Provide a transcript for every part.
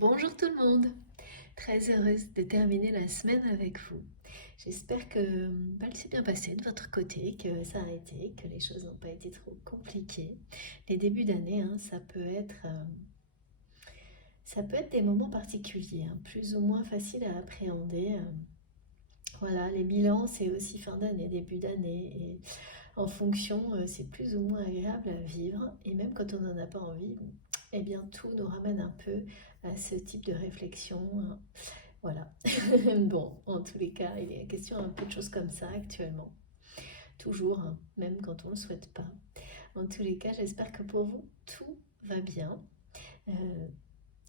Bonjour tout le monde, très heureuse de terminer la semaine avec vous. J'espère que elle s'est bien passée de votre côté, que ça a été, que les choses n'ont pas été trop compliquées. Les débuts d'année, hein, ça peut être des moments particuliers, hein, plus ou moins faciles à appréhender. Voilà, les bilans, c'est aussi fin d'année, début d'année, et en fonction, c'est plus ou moins agréable à vivre. Et même quand on n'en a pas envie, eh bien tout nous ramène un peu à ce type de réflexion, hein. Voilà. Bon, en tous les cas, il est question un peu de choses comme ça actuellement. Toujours, hein, même quand on ne le souhaite pas. En tous les cas, j'espère que pour vous, tout va bien. euh,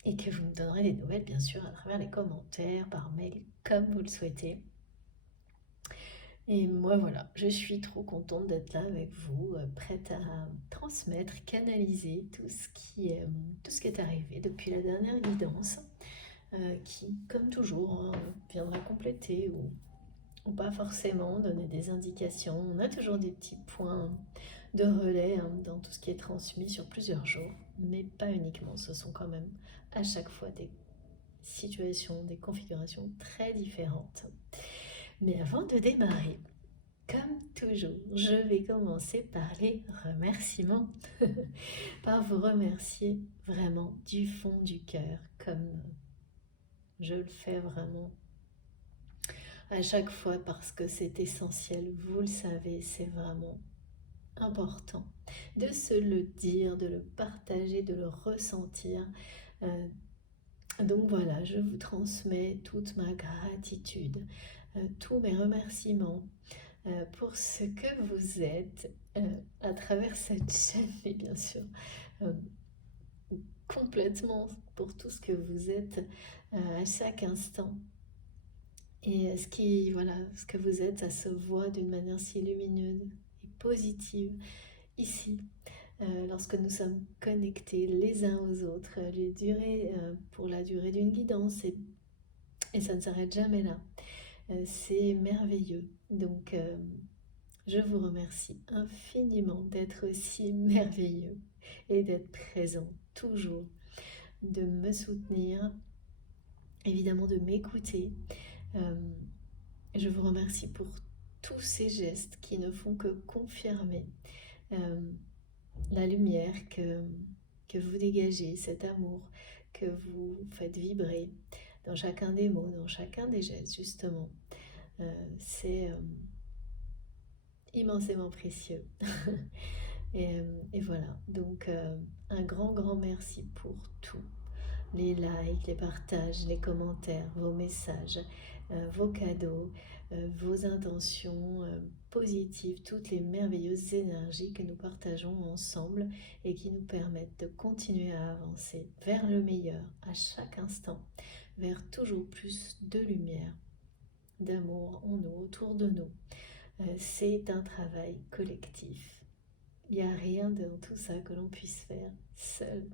et que vous me donnerez des nouvelles, bien sûr, à travers les commentaires, par mail, comme vous le souhaitez. Et moi, voilà, je suis trop contente d'être là avec vous, prête à transmettre, canaliser tout ce qui est arrivé depuis la dernière guidance, qui, comme toujours, hein, viendra compléter ou pas forcément donner des indications. On a toujours des petits points de relais, hein, dans tout ce qui est transmis sur plusieurs jours, mais pas uniquement. Ce sont quand même à chaque fois des situations, des configurations très différentes. Mais avant de démarrer, comme toujours, je vais commencer par les remerciements, par vous remercier vraiment du fond du cœur, comme je le fais vraiment à chaque fois parce que c'est essentiel, vous le savez, c'est vraiment important de se le dire, de le partager, de le ressentir. Euh, donc voilà, je vous transmets toute ma gratitude, tous mes remerciements pour ce que vous êtes à travers cette chaîne et bien sûr euh, complètement pour tout ce que vous êtes à chaque instant. Et voilà, ce que vous êtes, ça se voit d'une manière si lumineuse et positive ici, lorsque nous sommes connectés les uns aux autres, pour la durée d'une guidance, et ça ne s'arrête jamais là. C'est merveilleux. Donc, je vous remercie infiniment d'être aussi merveilleux et d'être présent toujours, de me soutenir, évidemment de m'écouter. Euh, je vous remercie pour tous ces gestes qui ne font que confirmer euh, la lumière que vous dégagez, cet amour que vous faites vibrer dans chacun des mots, dans chacun des gestes, justement. C'est immensément précieux. Et voilà, donc un grand, grand merci pour tout. Les likes, les partages, les commentaires, vos messages, vos cadeaux, vos intentions positives, toutes les merveilleuses énergies que nous partageons ensemble et qui nous permettent de continuer à avancer vers le meilleur à chaque instant, vers toujours plus de lumière, d'amour en nous, autour de nous. C'est un travail collectif. Il n'y a rien dans tout ça que l'on puisse faire seul.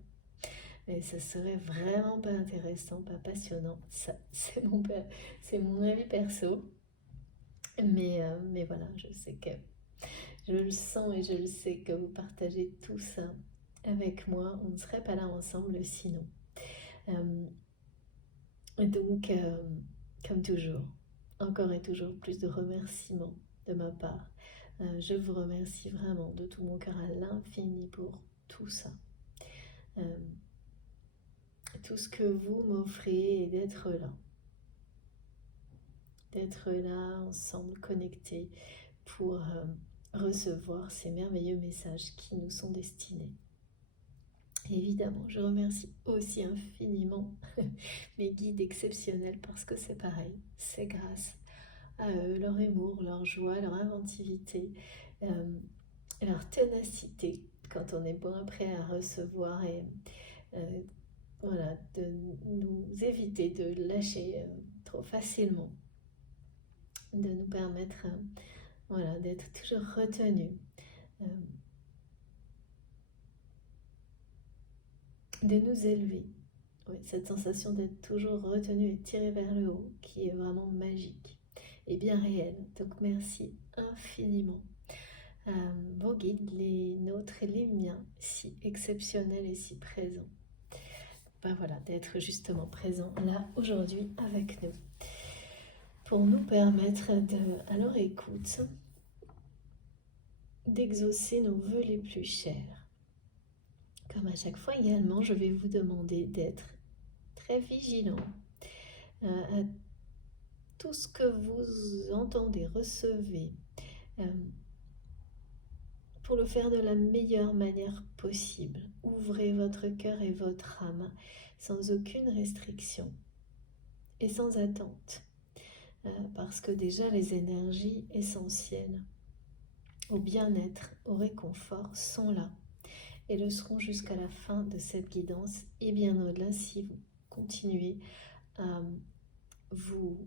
Et ça serait vraiment pas intéressant, pas passionnant. Ça, c'est mon avis perso. Mais voilà, je sais que je le sens et je le sais que vous partagez tout ça avec moi. On ne serait pas là ensemble sinon. Euh, donc, comme toujours, encore et toujours plus de remerciements de ma part. Je vous remercie vraiment de tout mon cœur à l'infini pour tout ça. Tout ce que vous m'offrez et d'être là. D'être là ensemble, connectés pour recevoir ces merveilleux messages qui nous sont destinés. Et évidemment, je remercie aussi infiniment mes guides exceptionnels parce que c'est pareil, c'est grâce à eux, leur humour, leur joie, leur inventivité, leur ténacité quand on est bon prêt à recevoir et euh, voilà, de nous éviter de lâcher trop facilement, de nous permettre voilà, d'être toujours retenus, euh, de nous élever. Oui, cette sensation d'être toujours retenu et tiré vers le haut qui est vraiment magique et bien réelle. Donc merci infiniment. Vos guides, les nôtres et les miens, si exceptionnels et si présents. voilà, d'être justement présent là, aujourd'hui, avec nous. Pour nous permettre à leur écoute, d'exaucer nos vœux les plus chers. Comme à chaque fois également, je vais vous demander d'être très vigilant à tout ce que vous entendez, recevez, pour le faire de la meilleure manière possible. Ouvrez votre cœur et votre âme sans aucune restriction et sans attente, parce que déjà les énergies essentielles au bien-être, au réconfort sont là et le seront jusqu'à la fin de cette guidance et bien au-delà si vous continuez à vous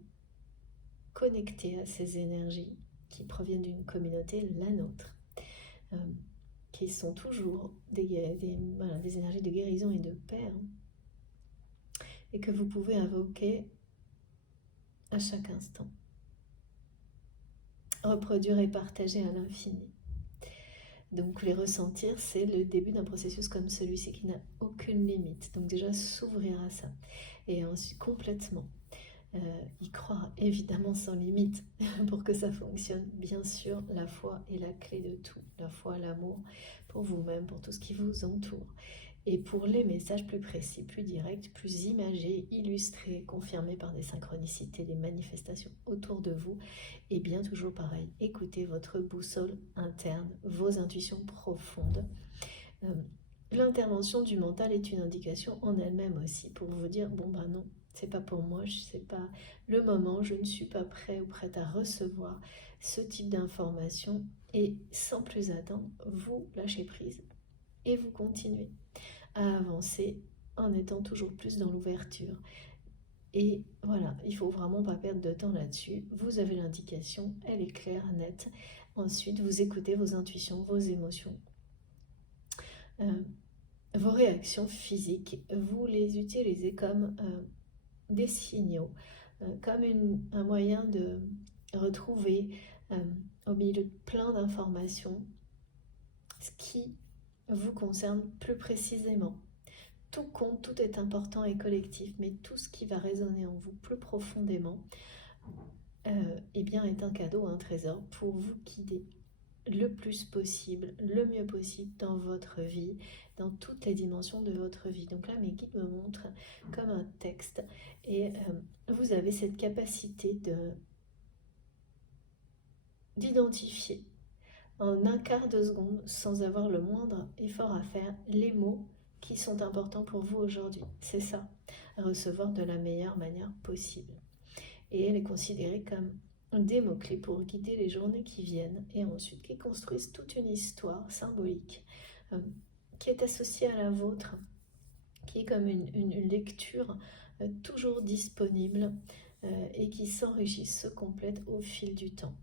connecter à ces énergies qui proviennent d'une communauté, la nôtre, qui sont toujours des énergies de guérison et de paix, et que vous pouvez invoquer à chaque instant, reproduire et partager à l'infini. Donc les ressentir, c'est le début d'un processus comme celui-ci qui n'a aucune limite. Donc déjà s'ouvrir à ça et ensuite complètement y croire, évidemment sans limite pour que ça fonctionne. Bien sûr, la foi est la clé de tout. La foi, l'amour pour vous-même, pour tout ce qui vous entoure. Et pour les messages plus précis, plus directs, plus imagés, illustrés, confirmés par des synchronicités, des manifestations autour de vous, et bien toujours pareil, écoutez votre boussole interne, vos intuitions profondes. L'intervention du mental est une indication en elle-même aussi pour vous dire, bon ben non, c'est pas pour moi, c'est pas le moment, je ne suis pas prêt ou prête à recevoir ce type d'information, et sans plus attendre, vous lâchez prise et vous continuez à avancer en étant toujours plus dans l'ouverture. Et voilà, il faut vraiment pas perdre de temps là-dessus. Vous avez l'indication, elle est claire, nette. Ensuite, vous écoutez vos intuitions, vos émotions, vos réactions physiques. Vous les utilisez comme des signaux, comme un moyen de retrouver au milieu de plein d'informations ce qui vous concerne plus précisément. Tout compte, tout est important et collectif, mais tout ce qui va résonner en vous plus profondément eh bien est un cadeau, un trésor pour vous guider le plus possible, le mieux possible dans votre vie, dans toutes les dimensions de votre vie. Donc là, mes guides me montrent comme un texte et vous avez cette capacité d'identifier en un quart de seconde, sans avoir le moindre effort à faire, les mots qui sont importants pour vous aujourd'hui. C'est ça, recevoir de la meilleure manière possible. Et elle est considérée comme des mots-clés pour guider les journées qui viennent et ensuite qui construisent toute une histoire symbolique qui est associée à la vôtre, qui est comme une lecture toujours disponible et qui s'enrichit, se complète au fil du temps.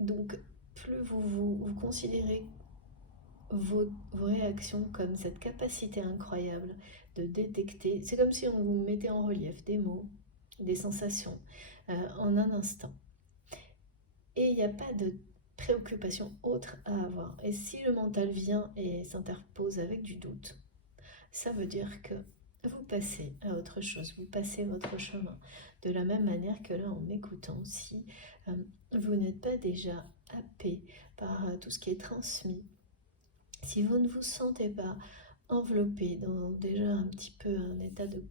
Donc, plus vous considérez vos réactions comme cette capacité incroyable de détecter, c'est comme si on vous mettait en relief des mots, des sensations en un instant. Et il n'y a pas de préoccupation autre à avoir. Et si le mental vient et s'interpose avec du doute, ça veut dire que vous passez à autre chose, vous passez votre chemin. De la même manière que là, en m'écoutant, si vous n'êtes pas déjà happé par tout ce qui est transmis, si vous ne vous sentez pas enveloppé dans déjà un petit peu un état de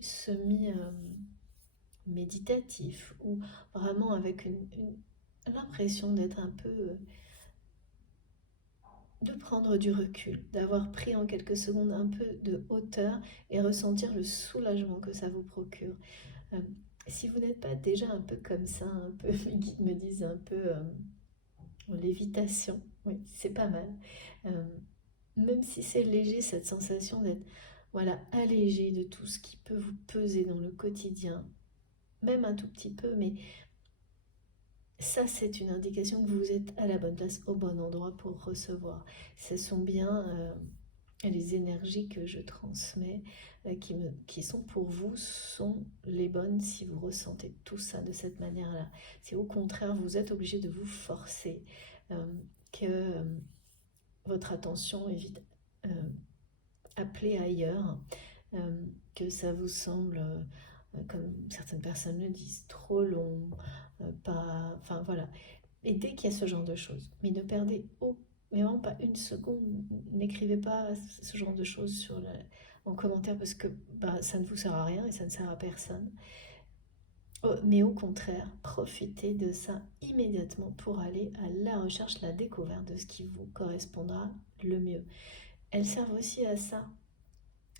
semi-méditatif ou vraiment avec l'impression d'être un peu... de prendre du recul, d'avoir pris en quelques secondes un peu de hauteur et ressentir le soulagement que ça vous procure. Si vous n'êtes pas déjà un peu comme ça, un peu, mes guides me disent un peu en lévitation, oui, c'est pas mal. Même si c'est léger, cette sensation d'être allégé de tout ce qui peut vous peser dans le quotidien, même un tout petit peu, mais ça, c'est une indication que vous êtes à la bonne place, au bon endroit pour recevoir. Ce sont bien les énergies que je transmets, qui sont pour vous, sont les bonnes si vous ressentez tout ça de cette manière-là. Si au contraire, vous êtes obligé de vous forcer, que votre attention est vite appelée ailleurs, que ça vous semble, comme certaines personnes le disent, trop long, pas... Enfin voilà. Et dès qu'il y a ce genre de choses, mais ne perdez mais vraiment pas une seconde, n'écrivez pas ce genre de choses en commentaire parce que bah, ça ne vous sert à rien et ça ne sert à personne. Mais au contraire, profitez de ça immédiatement pour aller à la recherche, la découverte de ce qui vous correspondra le mieux. Elles servent aussi à ça,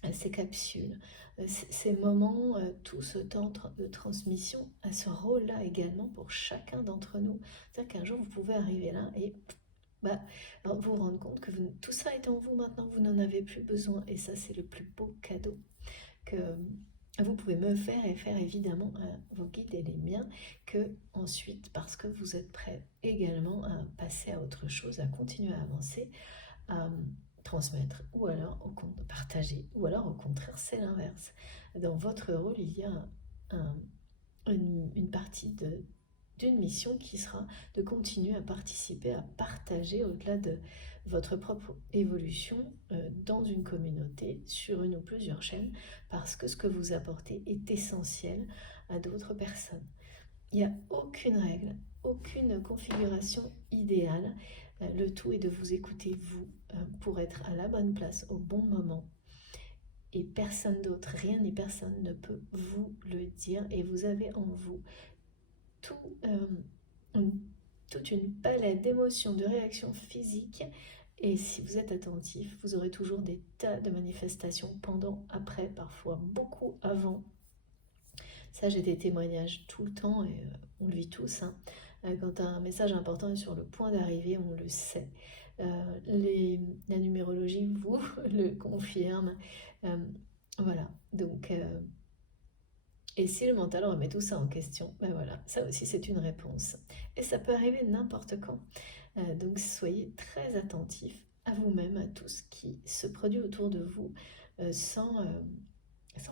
à ces capsules, ces moments, tout ce temps de transmission, à ce rôle-là également pour chacun d'entre nous. C'est-à-dire qu'un jour, vous pouvez arriver là et bah, vous rendre compte que tout ça est en vous maintenant, vous n'en avez plus besoin. Et ça, c'est le plus beau cadeau que vous pouvez me faire et faire évidemment à vos guides et les miens, que ensuite, parce que vous êtes prêts également à passer à autre chose, à continuer à avancer, à transmettre, ou alors partager, ou alors au contraire, c'est l'inverse. Dans votre rôle, il y a une partie d'une mission qui sera de continuer à participer, à partager au-delà de votre propre évolution dans une communauté, sur une ou plusieurs chaînes, parce que ce que vous apportez est essentiel à d'autres personnes. Il n'y a aucune règle, aucune configuration idéale. Le tout est de vous écouter, vous, pour être à la bonne place au bon moment. Et personne d'autre, rien ni personne ne peut vous le dire. Et vous avez en vous toute une palette d'émotions, de réactions physiques. Et si vous êtes attentif, vous aurez toujours des tas de manifestations pendant, après, parfois beaucoup avant. Ça, j'ai des témoignages tout le temps et on le vit tous. Hein. Quand un message important est sur le point d'arriver, on le sait. La numérologie vous le confirme. Voilà, donc... et si le mental remet tout ça en question, ben voilà, ça aussi c'est une réponse. Et ça peut arriver n'importe quand. Donc soyez très attentifs à vous-même, à tout ce qui se produit autour de vous, sans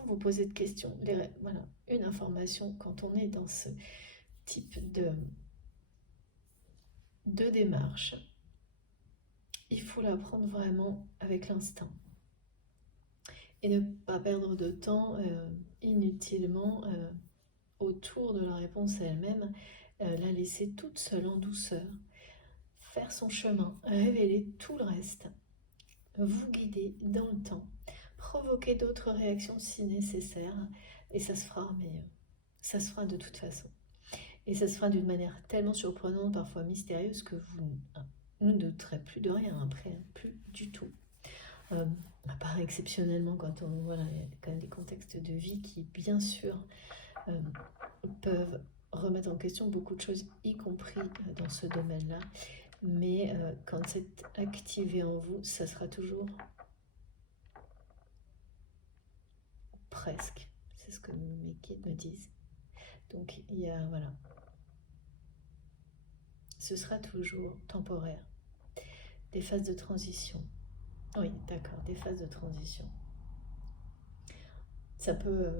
vous poser de questions. Voilà, une information, quand on est dans ce type de démarche, il faut la prendre vraiment avec l'instinct. Et ne pas perdre de temps inutilement autour de la réponse elle-même, la laisser toute seule en douceur, faire son chemin, révéler tout le reste, vous guider dans le temps, provoquer d'autres réactions si nécessaire, et ça se fera, mais ça se fera de toute façon. Et ça se fera d'une manière tellement surprenante, parfois mystérieuse, que vous ne douterez plus de rien après, plus du tout. À part exceptionnellement quand voilà, il y a quand même des contextes de vie qui, bien sûr, peuvent remettre en question beaucoup de choses, y compris dans ce domaine-là. Mais quand c'est activé en vous, ça sera toujours presque. C'est ce que mes guides me disent. Donc il y a, voilà. Ce sera toujours temporaire. Des phases de transition. Oui, d'accord, des phases de transition. Ça peut...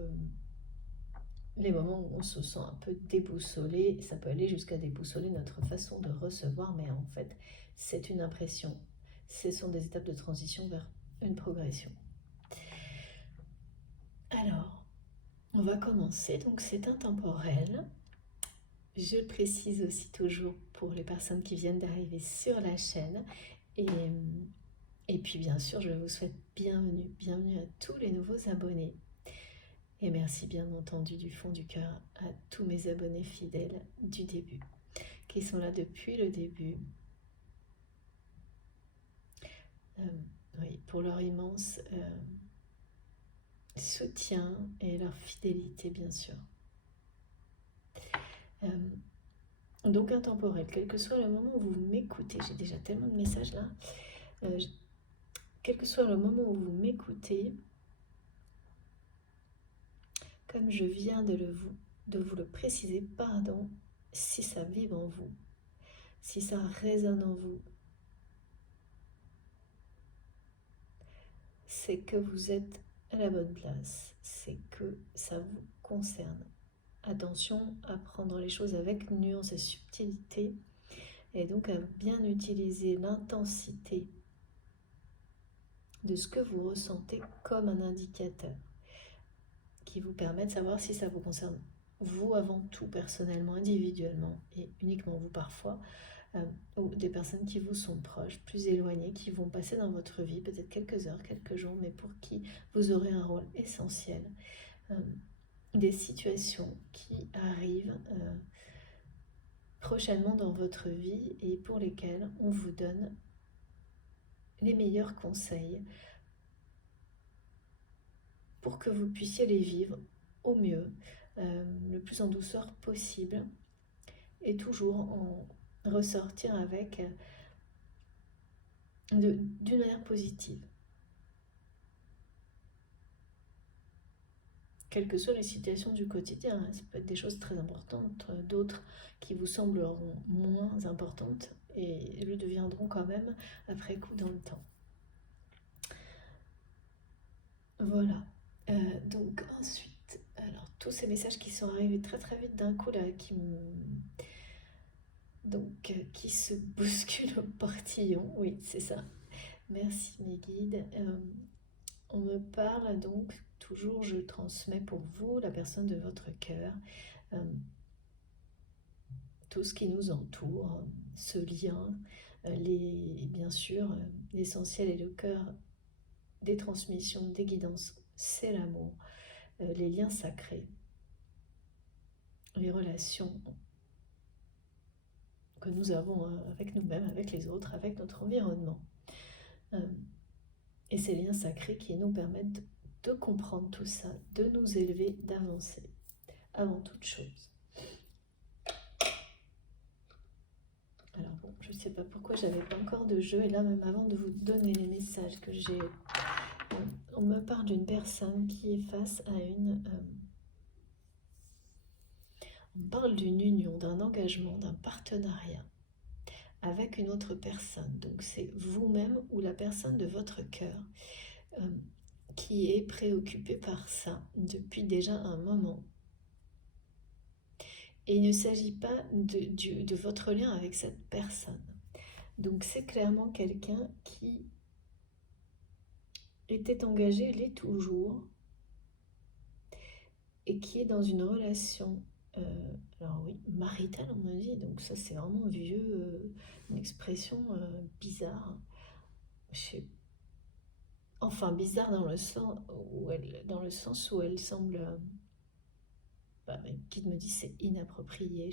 les moments où on se sent un peu déboussolé, ça peut aller jusqu'à déboussoler notre façon de recevoir, mais en fait, c'est une impression. Ce sont des étapes de transition vers une progression. Alors, on va commencer. Donc, c'est intemporel. Je le précise aussi toujours pour les personnes qui viennent d'arriver sur la chaîne. Et puis, bien sûr, je vous souhaite bienvenue à tous les nouveaux abonnés. Et merci bien entendu du fond du cœur à tous mes abonnés fidèles du début, qui sont là depuis le début. Oui, pour leur immense soutien et leur fidélité, bien sûr. Donc intemporel, quel que soit le moment où vous m'écoutez, j'ai déjà tellement de messages là, quel que soit le moment où vous m'écoutez, comme je viens de vous le préciser, pardon, si ça vibre en vous, si ça résonne en vous, c'est que vous êtes à la bonne place, c'est que ça vous concerne. Attention à prendre les choses avec nuance et subtilité, et donc à bien utiliser l'intensité de ce que vous ressentez comme un indicateur. qui vous permet de savoir si ça vous concerne vous avant tout, personnellement, individuellement, et uniquement vous parfois, ou des personnes qui vous sont proches, plus éloignées, qui vont passer dans votre vie, peut-être quelques heures, quelques jours, mais pour qui vous aurez un rôle essentiel. Des situations qui arrivent prochainement dans votre vie et pour lesquelles on vous donne les meilleurs conseils pour que vous puissiez les vivre au mieux, le plus en douceur possible, et toujours en ressortir avec d'une manière positive. Quelles que soient les situations du quotidien, hein, ça peut être des choses très importantes, d'autres qui vous sembleront moins importantes et le deviendront quand même après coup dans le temps. Voilà. Donc ensuite, alors tous ces messages qui sont arrivés très très vite d'un coup là, qui se bousculent au portillon, oui c'est ça. Merci mes guides. On me parle donc, toujours je transmets pour vous, la personne de votre cœur, tout ce qui nous entoure, ce lien, bien sûr, l'essentiel et le cœur des transmissions, des guidances, c'est l'amour, les liens sacrés, les relations que nous avons avec nous-mêmes, avec les autres, avec notre environnement. Et ces liens sacrés qui nous permettent de comprendre tout ça, de nous élever, d'avancer, avant toute chose. Alors bon, je ne sais pas pourquoi j'avais pas encore de jeu, et là même avant de vous donner les messages que j'ai, on me parle d'une personne qui est face à on parle d'une union, d'un engagement, d'un partenariat avec une autre personne. Donc c'est vous-même ou la personne de votre cœur qui est préoccupée par ça depuis déjà un moment. Et il ne s'agit pas de votre lien avec cette personne. Donc c'est clairement quelqu'un qui était engagé, l'est toujours, et qui est dans une relation, alors oui, maritale on me dit, donc ça c'est vraiment vieux, une expression bizarre. Enfin bizarre dans le sens où elle semble, mes guides me dit c'est inapproprié,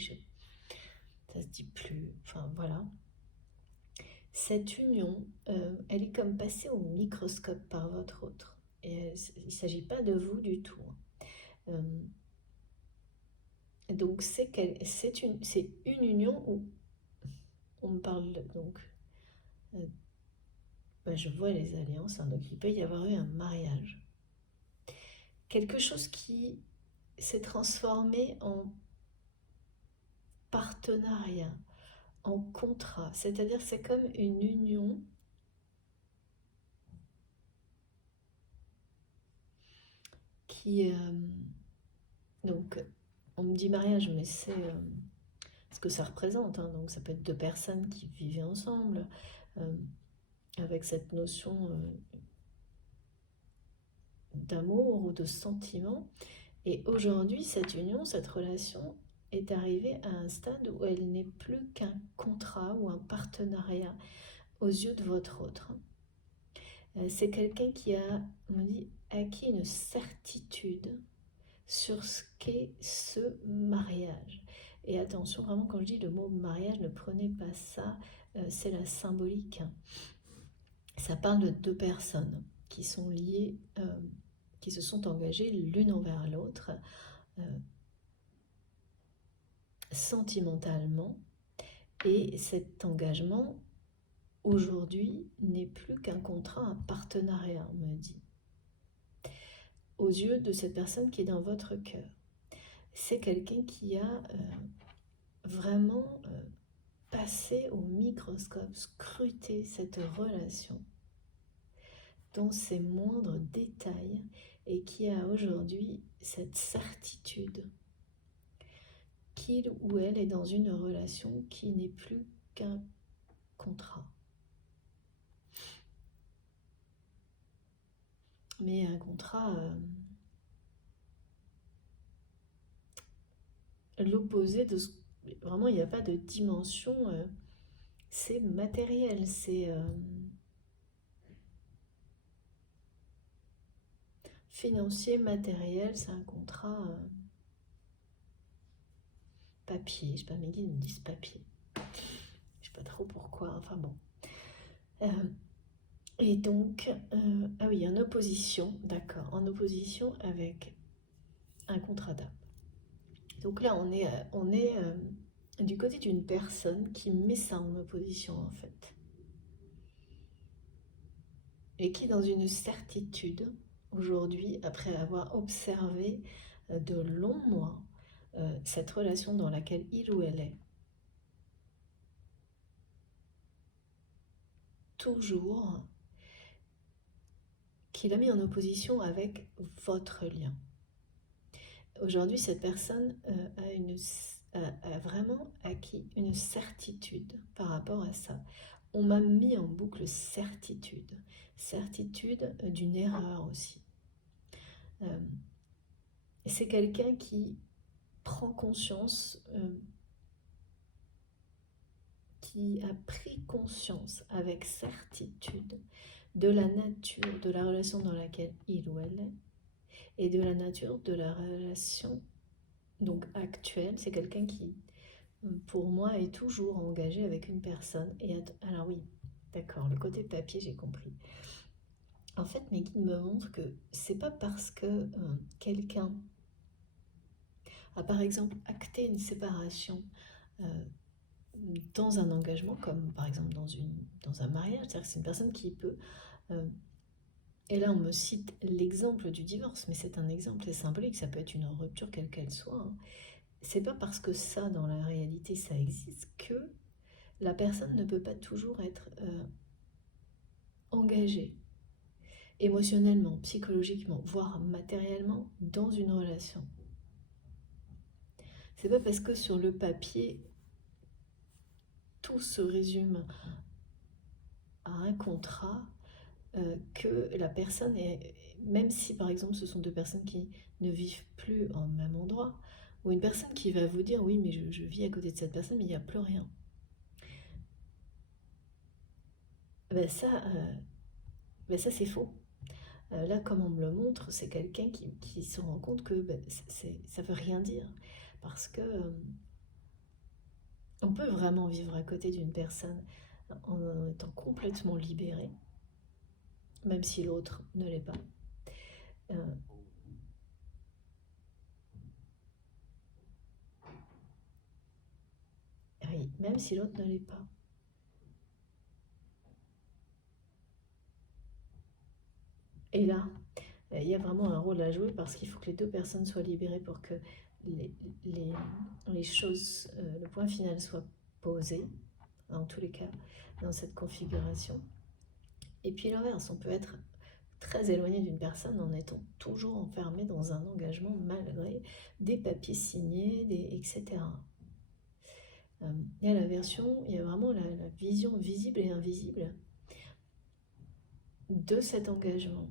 ça se dit plus, enfin voilà. Cette union, elle est comme passée au microscope par votre autre. Et il ne s'agit pas de vous du tout. Donc c'est une union où on me parle donc, je vois les alliances, hein, donc il peut y avoir eu un mariage. Quelque chose qui s'est transformé en partenariat, en contrat, c'est-à-dire c'est comme une union qui... donc on me dit mariage, mais c'est ce que ça représente, hein, donc ça peut être deux personnes qui vivent ensemble, avec cette notion d'amour ou de sentiment. Et aujourd'hui, cette union, cette relation est arrivée à un stade où elle n'est plus qu'un contrat ou un partenariat aux yeux de votre autre. C'est quelqu'un qui a, on dit, acquis une certitude sur ce qu'est ce mariage. Et attention, vraiment, quand je dis le mot mariage, ne prenez pas ça, c'est la symbolique. Ça parle de deux personnes qui sont liées, qui se sont engagées l'une envers l'autre, sentimentalement, et cet engagement aujourd'hui n'est plus qu'un contrat, un partenariat, on me dit, aux yeux de cette personne qui est dans votre cœur. C'est quelqu'un qui a vraiment passé au microscope, scruté cette relation dans ses moindres détails, et qui a aujourd'hui cette certitude qu'il ou elle est dans une relation qui n'est plus qu'un contrat. Mais un contrat l'opposé de ce... Vraiment, il n'y a pas de dimension, c'est matériel, c'est financier, matériel, c'est un contrat papier. Je sais pas, mes guides me disent papier. Je sais pas trop pourquoi, enfin bon. Et donc, ah oui, en opposition, d'accord, en opposition avec un contrat d'âme. Donc là, on est du côté d'une personne qui met ça en opposition, en fait. Et qui est dans une certitude, aujourd'hui, après avoir observé de longs mois cette relation dans laquelle il ou elle est, toujours, qu'il a mis en opposition avec votre lien. Aujourd'hui, cette personne a vraiment acquis une certitude par rapport à ça. On m'a mis en boucle certitude, certitude d'une erreur aussi. C'est quelqu'un qui prend conscience, qui a pris conscience avec certitude de la nature de la relation dans laquelle il ou elle est et de la nature de la relation donc actuelle. C'est quelqu'un qui, pour moi, est toujours engagé avec une personne. Et alors oui, d'accord, le côté papier, j'ai compris. En fait, mes guides me montrent que c'est pas parce que quelqu'un a par exemple acté une séparation dans un engagement, comme par exemple dans un mariage, c'est-à-dire que c'est une personne qui peut... et là, on me cite l'exemple du divorce, mais c'est un exemple symbolique, ça peut être une rupture quelle qu'elle soit. Hein. C'est pas parce que ça, dans la réalité, ça existe que la personne ne peut pas toujours être engagée émotionnellement, psychologiquement, voire matériellement dans une relation. C'est pas parce que sur le papier, tout se résume à un contrat que la personne est, même si par exemple ce sont deux personnes qui ne vivent plus au même endroit, ou une personne qui va vous dire oui mais je vis à côté de cette personne mais il n'y a plus rien. Ben ça c'est faux. Là comme on me le montre, c'est quelqu'un qui se rend compte que ça veut rien dire. Parce que on peut vraiment vivre à côté d'une personne en étant complètement libéré, même si l'autre ne l'est pas. Oui, même si l'autre ne l'est pas. Et là, il y a vraiment un rôle à jouer parce qu'il faut que les deux personnes soient libérées pour que les, les, les choses, le point final soit posé, en tous les cas, dans cette configuration. Et puis l'inverse, on peut être très éloigné d'une personne en étant toujours enfermé dans un engagement malgré des papiers signés, etc. Il y a la version, il y a vraiment la vision visible et invisible de cet engagement.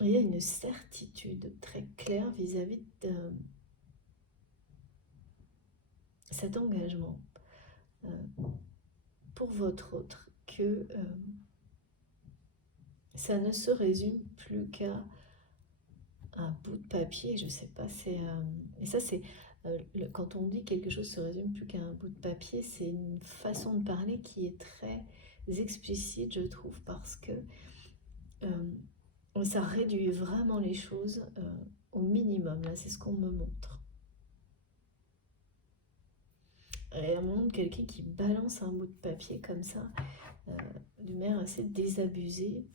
Il y a une certitude très claire vis-à-vis de cet engagement pour votre autre, que ça ne se résume plus qu'à un bout de papier, je sais pas, c'est... et ça c'est... quand on dit quelque chose se résume plus qu'à un bout de papier, c'est une façon de parler qui est très explicite, je trouve, parce que ça réduit vraiment les choses au minimum. Là, c'est ce qu'on me montre. Et on me montre quelqu'un qui balance un bout de papier comme ça, d'une manière assez désabusée,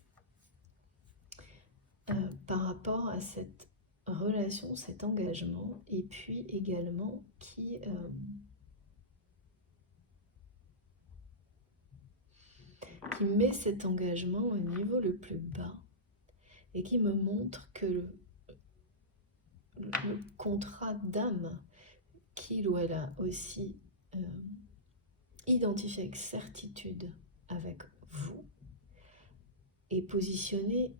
par rapport à cette relation, cet engagement, et puis également qui met cet engagement au niveau le plus bas et qui me montre que le contrat d'âme qu'il ou elle a aussi identifié avec certitude avec vous est positionné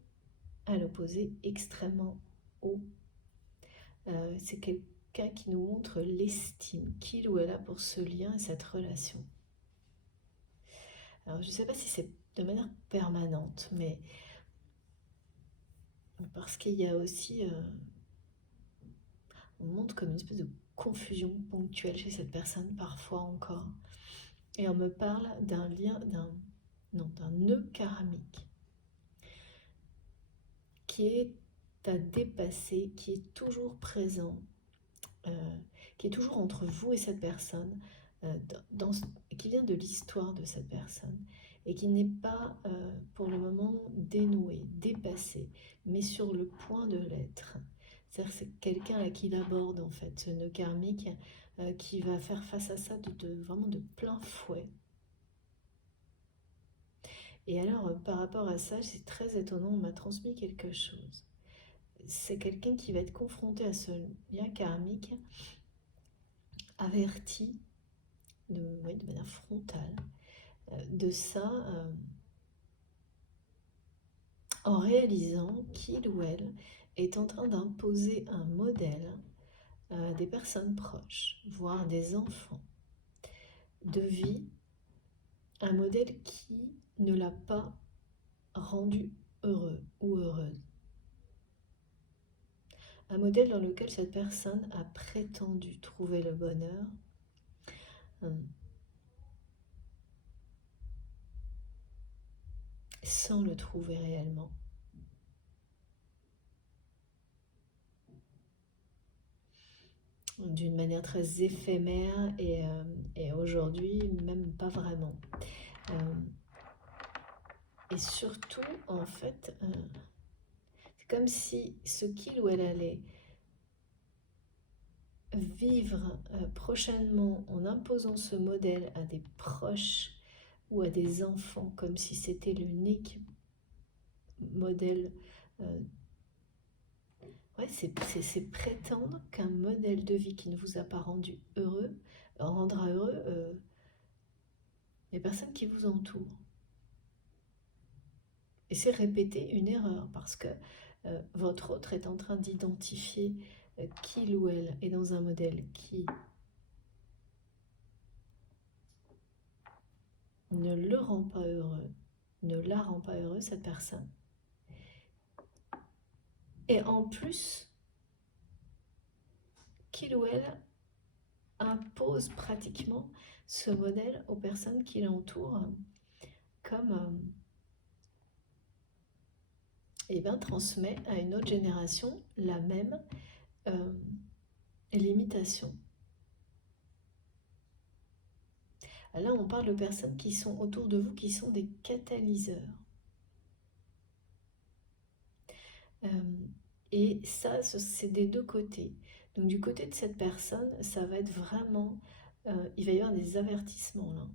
à l'opposé extrêmement haut. C'est quelqu'un qui nous montre l'estime qu'il ou elle a pour ce lien et cette relation. Alors je ne sais pas si c'est de manière permanente, mais parce qu'il y a aussi, on montre comme une espèce de confusion ponctuelle chez cette personne, parfois encore. Et on me parle d'un lien, d'un nœud karmique qui est à dépasser, qui est toujours présent, qui est toujours entre vous et cette personne, qui vient de l'histoire de cette personne, et qui n'est pas pour le moment dénoué, dépassé, mais sur le point de l'être. C'est-à-dire que c'est quelqu'un à qui il aborde en fait ce nœud karmique, qui va faire face à ça vraiment de plein fouet. Et alors, par rapport à ça, c'est très étonnant, on m'a transmis quelque chose. C'est quelqu'un qui va être confronté à ce lien karmique, averti de manière frontale de ça, en réalisant qu'il ou elle est en train d'imposer un modèle à des personnes proches, voire des enfants, de vie, un modèle qui ne l'a pas rendu heureux ou heureuse. Un modèle dans lequel cette personne a prétendu trouver le bonheur, sans le trouver réellement. D'une manière très éphémère et aujourd'hui même pas vraiment. Et surtout, en fait, c'est comme si ce qu'il ou elle allait vivre prochainement en imposant ce modèle à des proches ou à des enfants, comme si c'était l'unique modèle. Ouais, c'est prétendre qu'un modèle de vie qui ne vous a pas rendu heureux rendra heureux les personnes qui vous entourent. Et c'est répéter une erreur parce que votre autre est en train d'identifier qu'il ou elle est dans un modèle qui ne le rend pas heureux, ne la rend pas heureux, cette personne. Et en plus, qu'il ou elle impose pratiquement ce modèle aux personnes qui l'entourent comme transmet à une autre génération la même limitation. Là, on parle de personnes qui sont autour de vous, qui sont des catalyseurs. Et ça, c'est des deux côtés. Donc du côté de cette personne, ça va être vraiment... il va y avoir des avertissements là.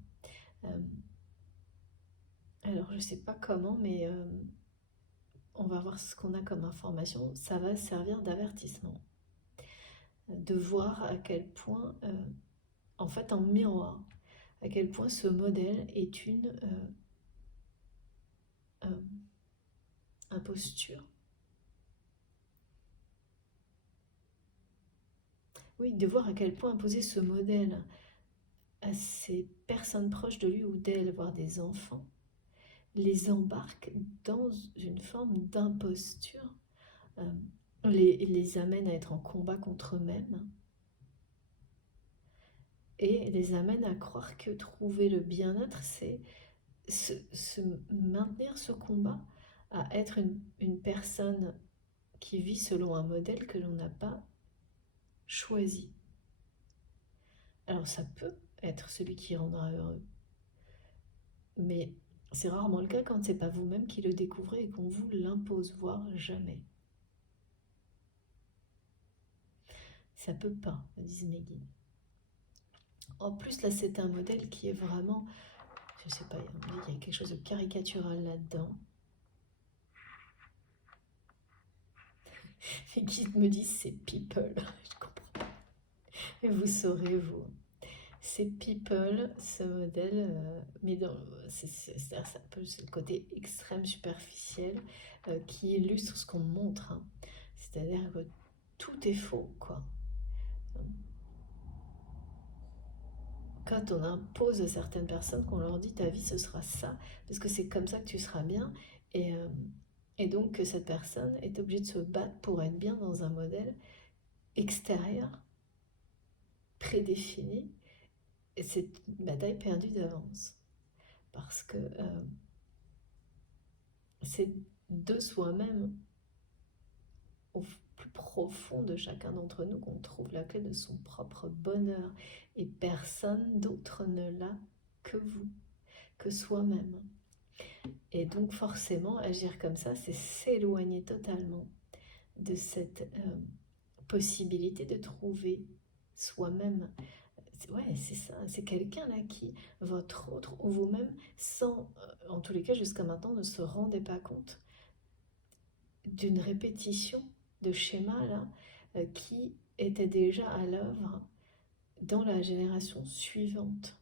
Alors, je ne sais pas comment, mais on va voir ce qu'on a comme information. Ça va servir d'avertissement. De voir à quel point, en fait, en miroir, à quel point ce modèle est une imposture. Oui, de voir à quel point imposer ce modèle à ces personnes proches de lui ou d'elle, voire des enfants, les embarque dans une forme d'imposture, les amène à être en combat contre eux-mêmes et les amène à croire que trouver le bien-être, c'est se maintenir ce combat à être une personne qui vit selon un modèle que l'on n'a pas choisi. Alors ça peut être celui qui rendra heureux, mais c'est rarement le cas quand c'est pas vous-même qui le découvrez et qu'on vous l'impose, voire jamais. Ça peut pas, me disent mes guides. En plus, là, c'est un modèle qui est vraiment, je sais pas, il y a quelque chose de caricatural là-dedans. Les guides me disent c'est people, je comprends. Et vous saurez, vous. C'est people, ce modèle, mais c'est le côté extrême superficiel qui illustre ce qu'on montre. Hein. C'est-à-dire que tout est faux, quoi. quand on impose à certaines personnes, qu'on leur dit ta vie ce sera ça, parce que c'est comme ça que tu seras bien, et, euh, et donc que cette personne est obligée de se battre pour être bien dans un modèle extérieur, prédéfini, et c'est une bataille perdue d'avance. Parce que c'est de soi-même, au plus profond de chacun d'entre nous, qu'on trouve la clé de son propre bonheur. Et personne d'autre ne l'a que vous, que soi-même. Et donc forcément, agir comme ça, c'est s'éloigner totalement de cette possibilité de trouver soi-même. Ouais, c'est ça, c'est quelqu'un là qui, votre autre ou vous-même, sans, en tous les cas jusqu'à maintenant, ne se rendait pas compte d'une répétition de schémas là, qui était déjà à l'œuvre dans la génération suivante.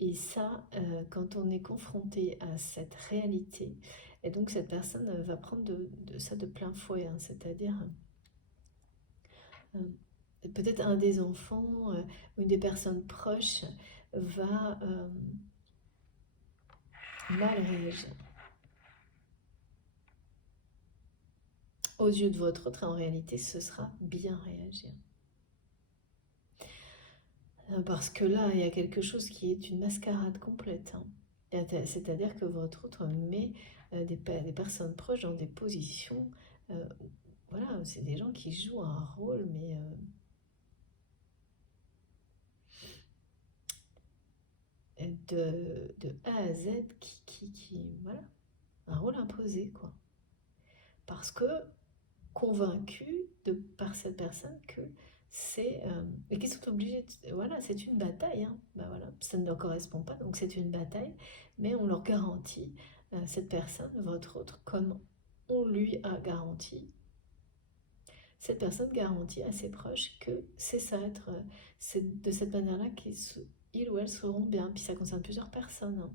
Et ça, quand on est confronté à cette réalité, et donc cette personne va prendre de ça de plein fouet, hein, c'est-à-dire peut-être un des enfants, une des personnes proches va mal réagir aux yeux de votre autre, et en réalité ce sera bien réagir. Parce que là, il y a quelque chose qui est une mascarade complète, hein. C'est-à-dire que votre autre met des personnes proches dans des positions, euh, voilà, c'est des gens qui jouent un rôle, mais de A à Z, voilà, un rôle imposé, quoi. Parce que convaincu par cette personne que c'est... et qui sont obligés, voilà, c'est une bataille, hein. Ben voilà, ça ne leur correspond pas, donc c'est une bataille, mais on leur garantit, cette personne, votre autre, comme on lui a garanti, cette personne garantit à ses proches que c'est ça, c'est de cette manière-là qu'ils ou elles seront bien, puis ça concerne plusieurs personnes, hein.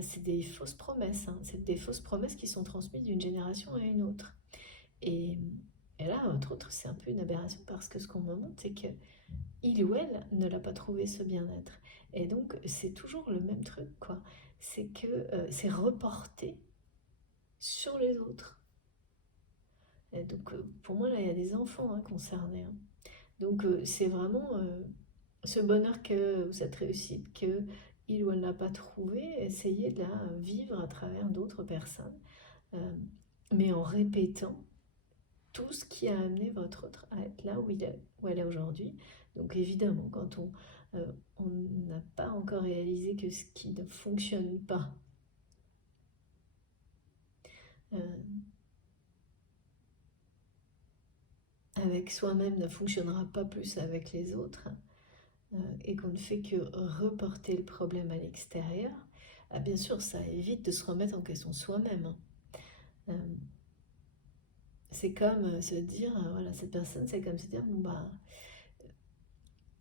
C'est des fausses promesses, hein. C'est des fausses promesses qui sont transmises d'une génération à une autre. Et, et là, entre autres, c'est un peu une aberration parce que ce qu'on me montre, c'est que il ou elle ne l'a pas trouvé ce bien-être. Et donc, c'est toujours le même truc, quoi. C'est que c'est reporté sur les autres. Et donc, pour moi, là, il y a des enfants, hein, concernés, hein. Donc, c'est vraiment ce bonheur ou cette réussite que il ou elle n'a pas trouvé, essayer de la vivre à travers d'autres personnes, euh, mais en répétant tout ce qui a amené votre autre à être là où elle est aujourd'hui. Donc évidemment, quand on n'a pas encore réalisé que ce qui ne fonctionne pas euh, avec soi-même ne fonctionnera pas plus avec les autres, et qu'on ne fait que reporter le problème à l'extérieur, bien sûr, ça évite de se remettre en question soi-même, hein. Euh, c'est comme se dire, voilà, cette personne, c'est comme se dire, bon bah,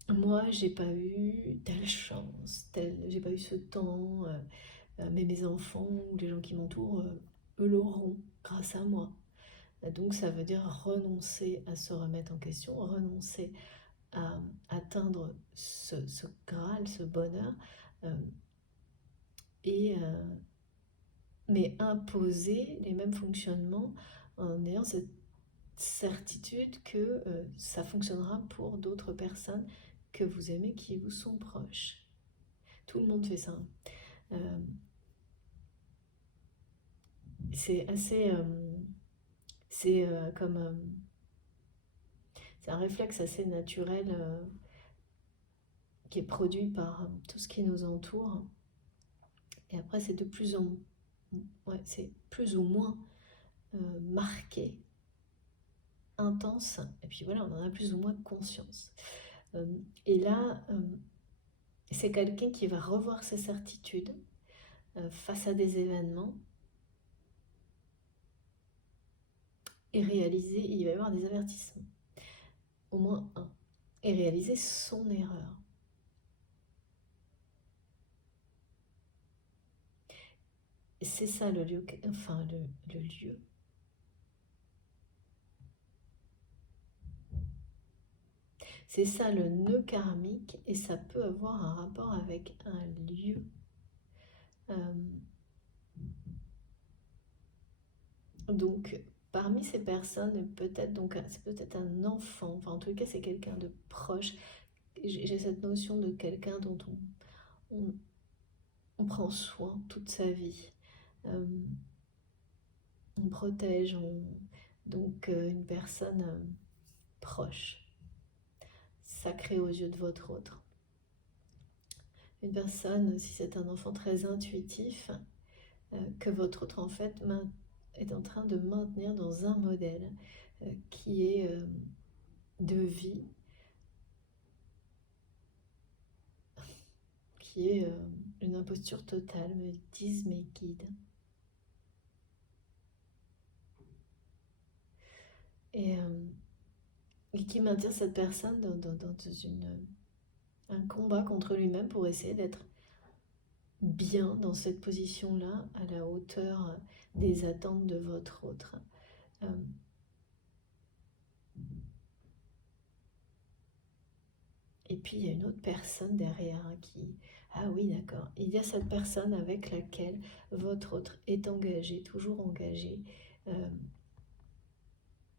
moi, j'ai pas eu telle chance, j'ai pas eu ce temps, mais mes enfants ou les gens qui m'entourent, eux l'auront grâce à moi. Donc ça veut dire renoncer à se remettre en question, renoncer à atteindre ce Graal, ce bonheur, euh, et, mais imposer les mêmes fonctionnements en ayant cette certitude que ça fonctionnera pour d'autres personnes que vous aimez, qui vous sont proches. Tout le monde fait ça. Euh, c'est assez... c'est comme... c'est un réflexe assez naturel, qui est produit par tout ce qui nous entoure. Et après, c'est de plus en... Ouais, c'est plus ou moins marqué, intense. Et puis voilà, on en a plus ou moins conscience. Et là, c'est quelqu'un qui va revoir ses certitudes face à des événements et réaliser, il va y avoir des avertissements, au moins un, et réaliser son erreur. C'est ça le lieu, enfin le lieu. C'est ça le nœud karmique, et ça peut avoir un rapport avec un lieu. Donc, parmi ces personnes, peut-être donc c'est peut-être un enfant, enfin en tout cas c'est quelqu'un de proche. J'ai cette notion de quelqu'un dont on prend soin toute sa vie. On protège, donc une personne proche, sacrée aux yeux de votre autre. Une personne, si c'est un enfant très intuitif, que votre autre en fait est en train de maintenir dans un modèle qui est de vie, qui est une imposture totale, me disent mes guides. Et qui maintient cette personne dans un combat contre lui-même pour essayer d'être bien dans cette position-là, à la hauteur des attentes de votre autre. Et puis il y a une autre personne derrière qui... Ah oui, d'accord. Il y a cette personne avec laquelle votre autre est engagé, toujours engagé,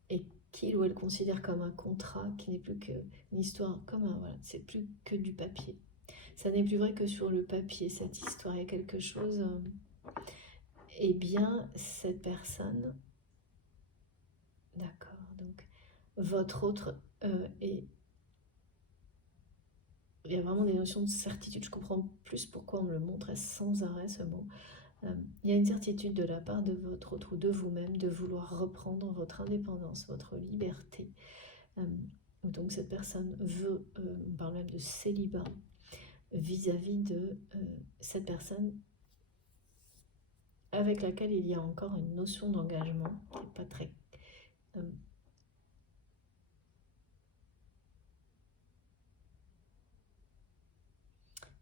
et qu'il ou elle considère comme un contrat qui n'est plus qu'une histoire, comme un... Voilà, c'est plus que du papier. Ça n'est plus vrai que sur le papier, cette histoire. Il y a quelque chose... Eh bien, cette personne... D'accord, donc votre autre est... Il y a vraiment des notions de certitude. Je comprends plus pourquoi on me le montre sans arrêt, ce mot. Il y a une certitude de la part de votre autre ou de vous-même de vouloir reprendre votre indépendance, votre liberté. Donc cette personne veut, on parle même de célibat, vis-à-vis de cette personne avec laquelle il y a encore une notion d'engagement qui n'est pas très...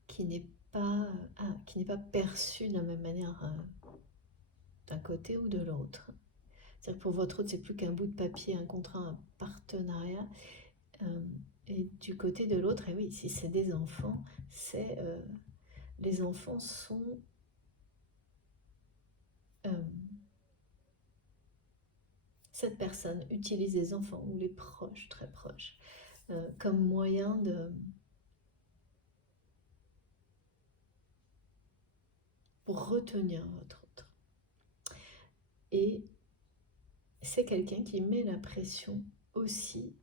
qui n'est pas perçue de la même manière d'un côté ou de l'autre. C'est-à-dire que pour votre autre, c'est plus qu'un bout de papier, un contrat, un partenariat. Et du côté de l'autre, et oui, si c'est des enfants, c'est les enfants sont cette personne utilise les enfants ou les proches, très proches, comme moyen pour retenir votre autre. Et c'est quelqu'un qui met la pression aussi,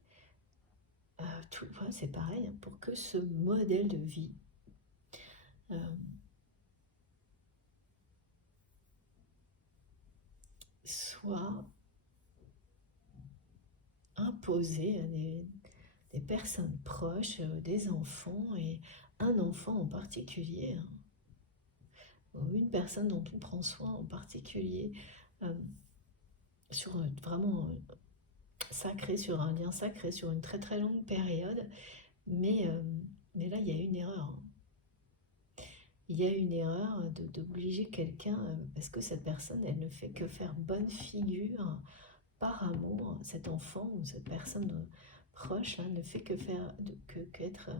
c'est pareil, hein, pour que ce modèle de vie soit imposé à des personnes proches, des enfants, et un enfant en particulier, ou une personne dont on prend soin en particulier, sur vraiment sacré, sur un lien sacré, sur une très très longue période. Mais là, il y a une erreur. Il y a une erreur d'obliger quelqu'un, parce que cette personne, elle ne fait que faire bonne figure par amour. Cet enfant ou cette personne proche ne fait que faire, qu'être,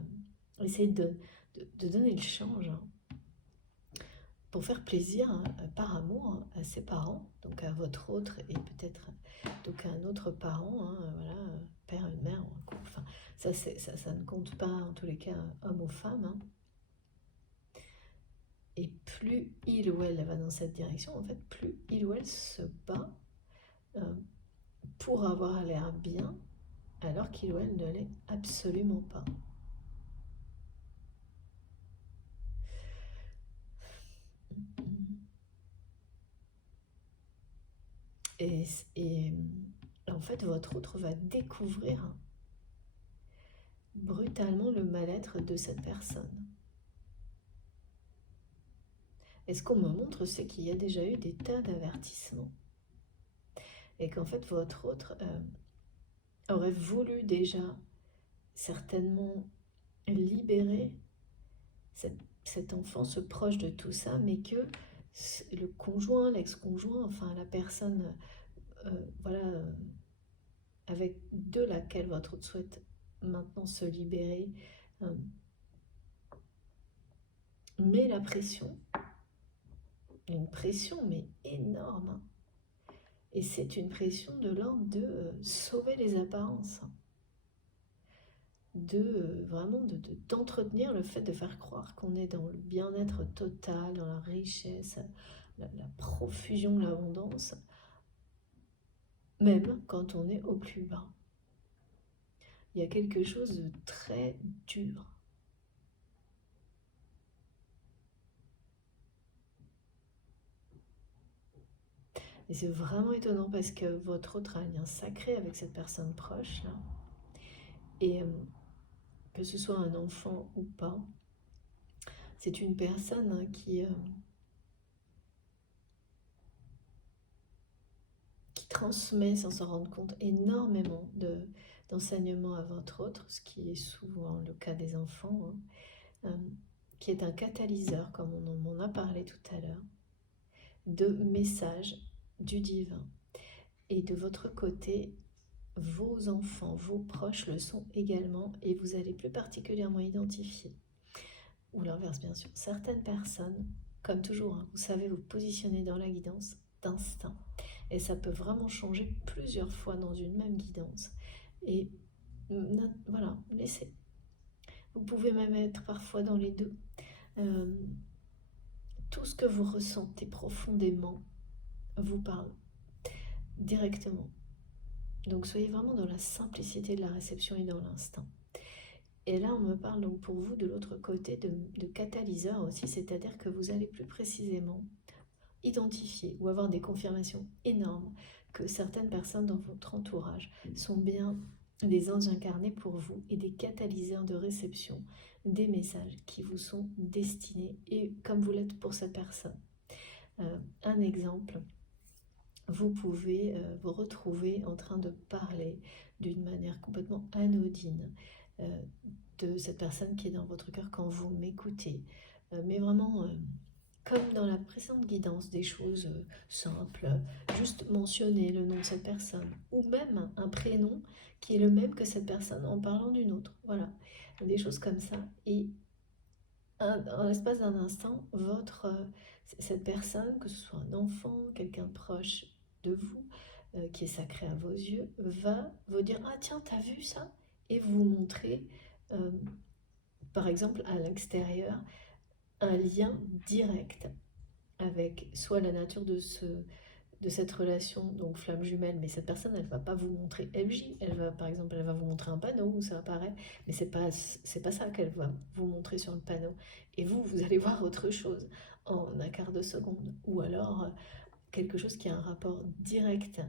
essayer de donner le change, pour faire plaisir, par amour, à ses parents, donc à votre autre, et peut-être donc à un autre parent, voilà, père, une mère, un couple, enfin, ça ne compte pas en tous les cas, homme ou femme. Et plus il ou elle va dans cette direction, en fait, plus il ou elle se bat pour avoir l'air bien, alors qu'il ou elle ne l'est absolument pas. Et en fait, votre autre va découvrir brutalement le mal-être de cette personne. Et ce qu'on me montre, c'est qu'il y a déjà eu des tas d'avertissements. Et qu'en fait, votre autre aurait voulu déjà certainement libérer cet enfant, ce proche de tout ça, mais que le conjoint, l'ex-conjoint, enfin la personne, voilà, avec de laquelle votre autre souhaite maintenant se libérer, met la pression, une pression mais énorme, hein. Et c'est une pression de l'ordre de sauver les apparences, de vraiment d'entretenir le fait de faire croire qu'on est dans le bien-être total, dans la richesse, la profusion, l'abondance, même quand on est au plus bas. Il y a quelque chose de très dur. Et c'est vraiment étonnant parce que votre autre a un lien sacré avec cette personne proche, là. Et que ce soit un enfant ou pas, c'est une personne, hein, qui transmet, sans s'en rendre compte, énormément d'enseignements à votre autre, ce qui est souvent le cas des enfants, hein, qui est un catalyseur, comme on en a parlé tout à l'heure, de messages du divin. Et de votre côté, vos enfants, vos proches le sont également, et vous allez plus particulièrement identifier, ou l'inverse bien sûr, certaines personnes, comme toujours, hein, vous savez vous positionner dans la guidance d'instinct. Et ça peut vraiment changer plusieurs fois dans une même guidance. Et voilà, laissez. Vous pouvez même être parfois dans les deux. Tout ce que vous ressentez profondément vous parle directement. Donc soyez vraiment dans la simplicité de la réception et dans l'instinct. Et là, on me parle donc pour vous de l'autre côté de catalyseur aussi, c'est-à-dire que vous allez plus précisément identifier ou avoir des confirmations énormes que certaines personnes dans votre entourage sont bien des anges incarnés pour vous et des catalyseurs de réception des messages qui vous sont destinés, et comme vous l'êtes pour cette personne. Un exemple, vous pouvez vous retrouver en train de parler d'une manière complètement anodine de cette personne qui est dans votre cœur quand vous m'écoutez, mais vraiment comme dans la précédente guidance, des choses simples, juste mentionner le nom de cette personne, ou même un prénom qui est le même que cette personne en parlant d'une autre, voilà, des choses comme ça. Et en l'espace d'un instant, cette personne, que ce soit un enfant, quelqu'un de proche de vous, qui est sacré à vos yeux, va vous dire « Ah tiens, t'as vu ça ?» et vous montrer, par exemple à l'extérieur, un lien direct avec soit la nature de cette relation, donc flamme jumelle, mais cette personne, elle va pas vous montrer FJ, elle va, par exemple, elle va vous montrer un panneau où ça apparaît, mais c'est pas ça qu'elle va vous montrer sur le panneau. Et vous allez voir autre chose en un quart de seconde, ou alors quelque chose qui a un rapport direct,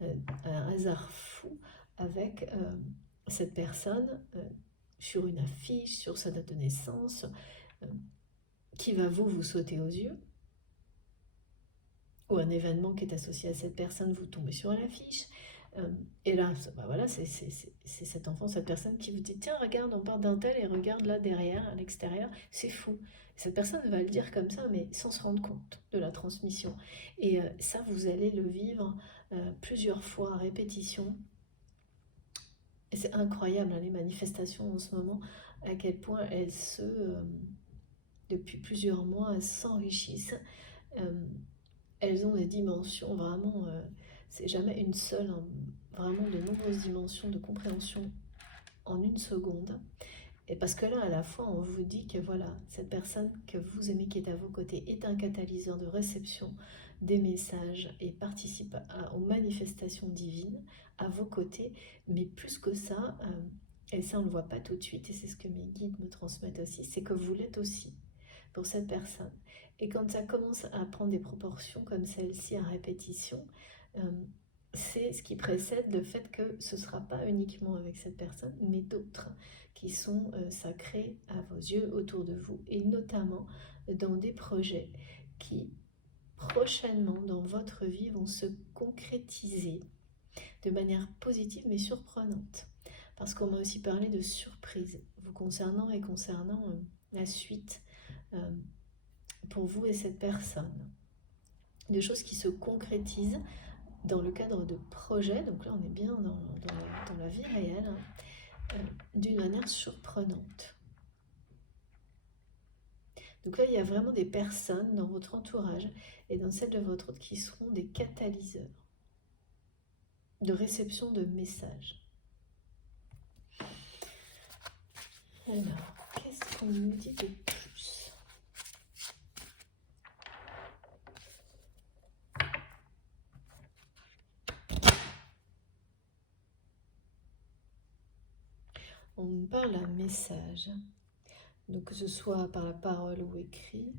un hasard fou avec cette personne sur une affiche, sur sa date de naissance, qui va vous sauter aux yeux, ou un événement qui est associé à cette personne, vous tombez sur l'affiche. Et là, bah voilà, c'est cet enfant, cette personne qui vous dit « Tiens, regarde, on part d'un tel et regarde là derrière, à l'extérieur, c'est fou. » Cette personne va le dire comme ça, mais sans se rendre compte de la transmission. Et ça, vous allez le vivre plusieurs fois à répétition. Et c'est incroyable, hein, les manifestations en ce moment, à quel point elles depuis plusieurs mois, elles s'enrichissent. Elles ont des dimensions vraiment, c'est jamais une seule, hein, vraiment de nombreuses dimensions de compréhension en une seconde. Et parce que là, à la fois, on vous dit que voilà, cette personne que vous aimez qui est à vos côtés est un catalyseur de réception des messages et participe aux manifestations divines à vos côtés. Mais plus que ça, et ça on ne le voit pas tout de suite, et c'est ce que mes guides me transmettent aussi, c'est que vous l'êtes aussi pour cette personne. Et quand ça commence à prendre des proportions comme celle-ci à répétition, c'est ce qui précède le fait que ce ne sera pas uniquement avec cette personne, mais d'autres qui sont sacrés à vos yeux, autour de vous, et notamment dans des projets qui, prochainement, dans votre vie, vont se concrétiser de manière positive mais surprenante. Parce qu'on m'a aussi parlé de surprises vous concernant et concernant la suite pour vous et cette personne. Des choses qui se concrétisent dans le cadre de projets, donc là on est bien dans la vie réelle, d'une manière surprenante. Donc là, il y a vraiment des personnes dans votre entourage et dans celle de votre autre qui seront des catalyseurs de réception de messages. Alors, qu'est-ce qu'on nous dit de plus? On me parle d'un message, donc que ce soit par la parole ou écrit,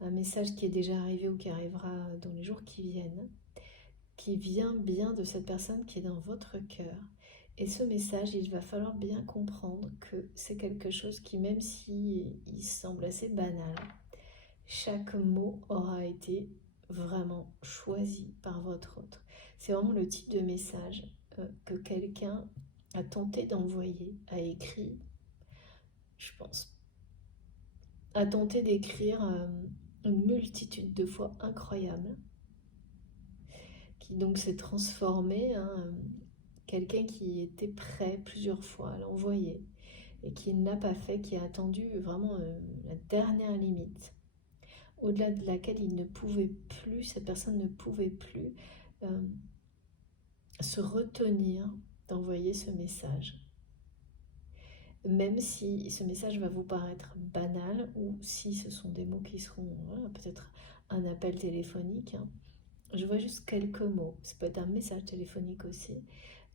un message qui est déjà arrivé ou qui arrivera dans les jours qui viennent, qui vient bien de cette personne qui est dans votre cœur. Et ce message, il va falloir bien comprendre que c'est quelque chose qui, même si il semble assez banal, chaque mot aura été vraiment choisi par votre autre. C'est vraiment le type de message que quelqu'un a tenté d'envoyer, a écrit, je pense, a tenté d'écrire une multitude de fois incroyable, qui donc s'est transformé, quelqu'un qui était prêt plusieurs fois à l'envoyer et qui ne l'a pas fait, qui a attendu vraiment la dernière limite, au-delà de laquelle il ne pouvait plus, cette personne ne pouvait plus se retenir d'envoyer ce message. Même si ce message va vous paraître banal, ou si ce sont des mots qui seront peut-être un appel téléphonique, je vois juste quelques mots. Ça peut être un message téléphonique aussi.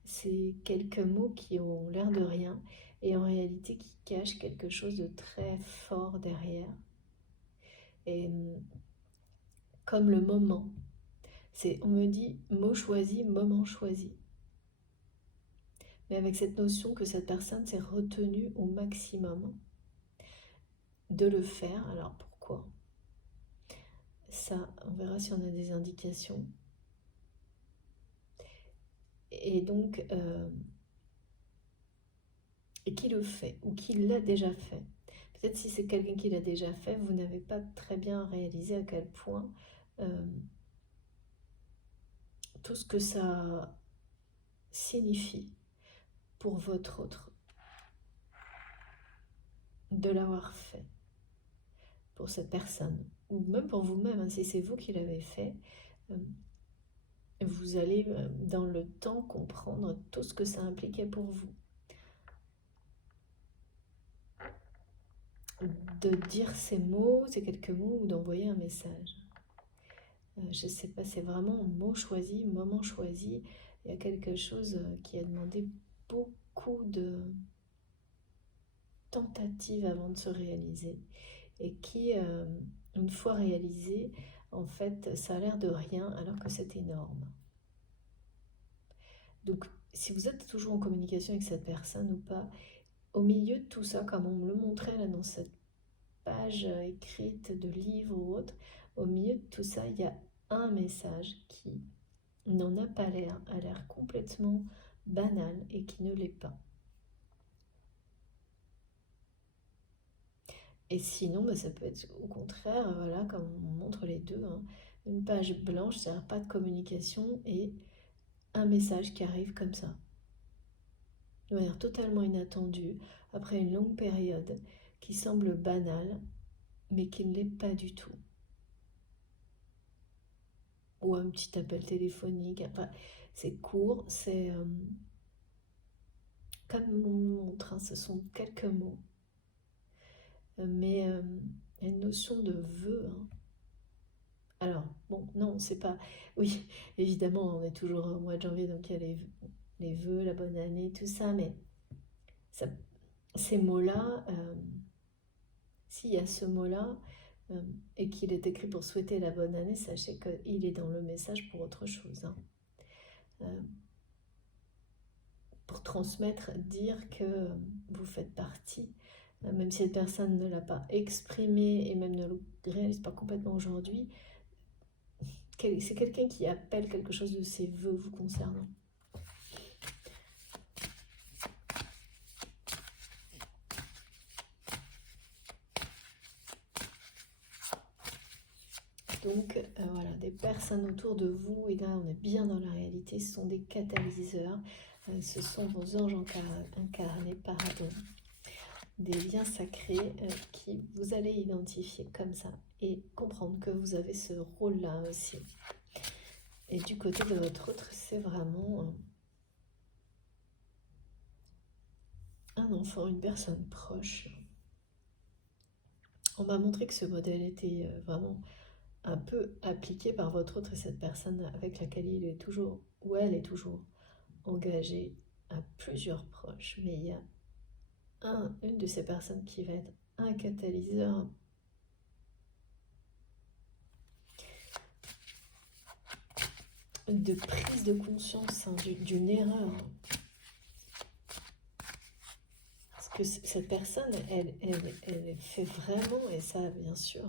C'est quelques mots qui ont l'air de rien et en réalité qui cachent quelque chose de très fort derrière. Et comme le moment, on me dit mot choisi, moment choisi. Mais avec cette notion que cette personne s'est retenue au maximum de le faire. Alors pourquoi? Ça, on verra si on a des indications. Et donc, et qui le fait, ou qui l'a déjà fait. Peut-être si c'est quelqu'un qui l'a déjà fait, vous n'avez pas très bien réalisé à quel point tout ce que ça signifie pour votre autre de l'avoir fait pour cette personne, ou même pour vous-même, si c'est vous qui l'avez fait, vous allez dans le temps comprendre tout ce que ça impliquait pour vous. De dire ces mots, ces quelques mots, ou d'envoyer un message. Je ne sais pas, c'est vraiment mot choisi, moment choisi. Il y a quelque chose qui a demandé beaucoup de tentatives avant de se réaliser. Et qui, une fois réalisé, en fait, ça a l'air de rien alors que c'est énorme. Donc, si vous êtes toujours en communication avec cette personne ou pas, au milieu de tout ça, comme on me le montrait là dans cette page écrite de livre ou autre, au milieu de tout ça, il y a un message qui n'en a pas l'air, a l'air complètement banal et qui ne l'est pas. Et sinon, ça peut être au contraire, voilà, comme on montre les deux, une page blanche, c'est-à-dire pas de communication et un message qui arrive comme ça, de manière totalement inattendue, après une longue période, qui semble banale, mais qui ne l'est pas du tout. Ou un petit appel téléphonique, enfin, c'est court, c'est comme on montre, ce sont quelques mots, mais il y a une notion de vœu. Alors, bon, non, c'est pas... Oui, évidemment, on est toujours au mois de janvier, donc il y a les vœux, la bonne année, tout ça, mais ça, ces mots-là, s'il y a ce mot-là, et qu'il est écrit pour souhaiter la bonne année, sachez qu'il est dans le message pour autre chose. Pour transmettre, dire que vous faites partie, même si cette personne ne l'a pas exprimé et même ne le réalise pas complètement aujourd'hui, c'est quelqu'un qui appelle quelque chose de ses vœux vous concernant. Donc voilà, des personnes autour de vous, et là on est bien dans la réalité, ce sont des catalyseurs, ce sont vos anges incarnés, pardon, des liens sacrés qui vous allez identifier comme ça et comprendre que vous avez ce rôle-là aussi. Et du côté de votre autre, c'est vraiment un enfant, une personne proche. On m'a montré que ce modèle était vraiment un peu appliqué par votre autre et cette personne avec laquelle il est toujours, ou elle est toujours engagée à plusieurs proches. Mais il y a une de ces personnes qui va être un catalyseur de prise de conscience d'une erreur. Parce que cette personne, elle fait vraiment, et ça bien sûr,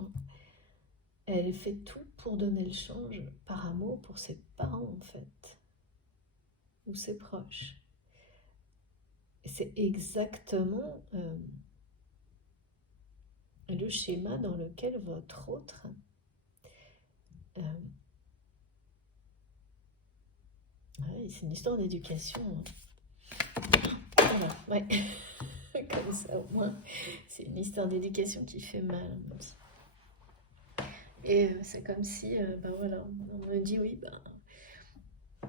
elle fait tout pour donner le change par amour pour ses parents en fait, ou ses proches. Et c'est exactement le schéma dans lequel votre autre ouais, c'est une histoire d'éducation. Voilà, ouais. Comme ça au moins, c'est une histoire d'éducation qui fait mal. Et c'est comme si, ben voilà, on me dit oui, ben,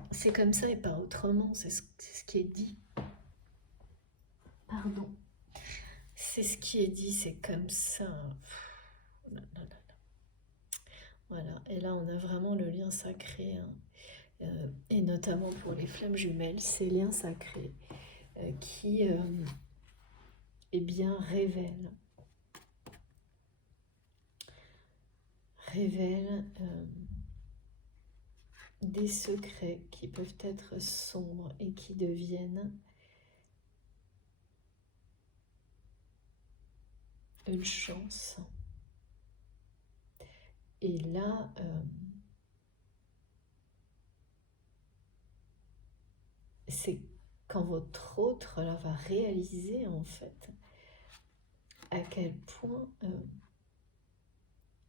c'est comme ça et pas autrement, c'est ce qui est dit. Pardon. C'est ce qui est dit, c'est comme ça. Voilà, et là on a vraiment le lien sacré, hein. Et notamment pour les flammes jumelles, ces liens sacrés qui eh bien révèlent des secrets qui peuvent être sombres et qui deviennent une chance. Et là, c'est quand votre autre là, va réaliser en fait à quel point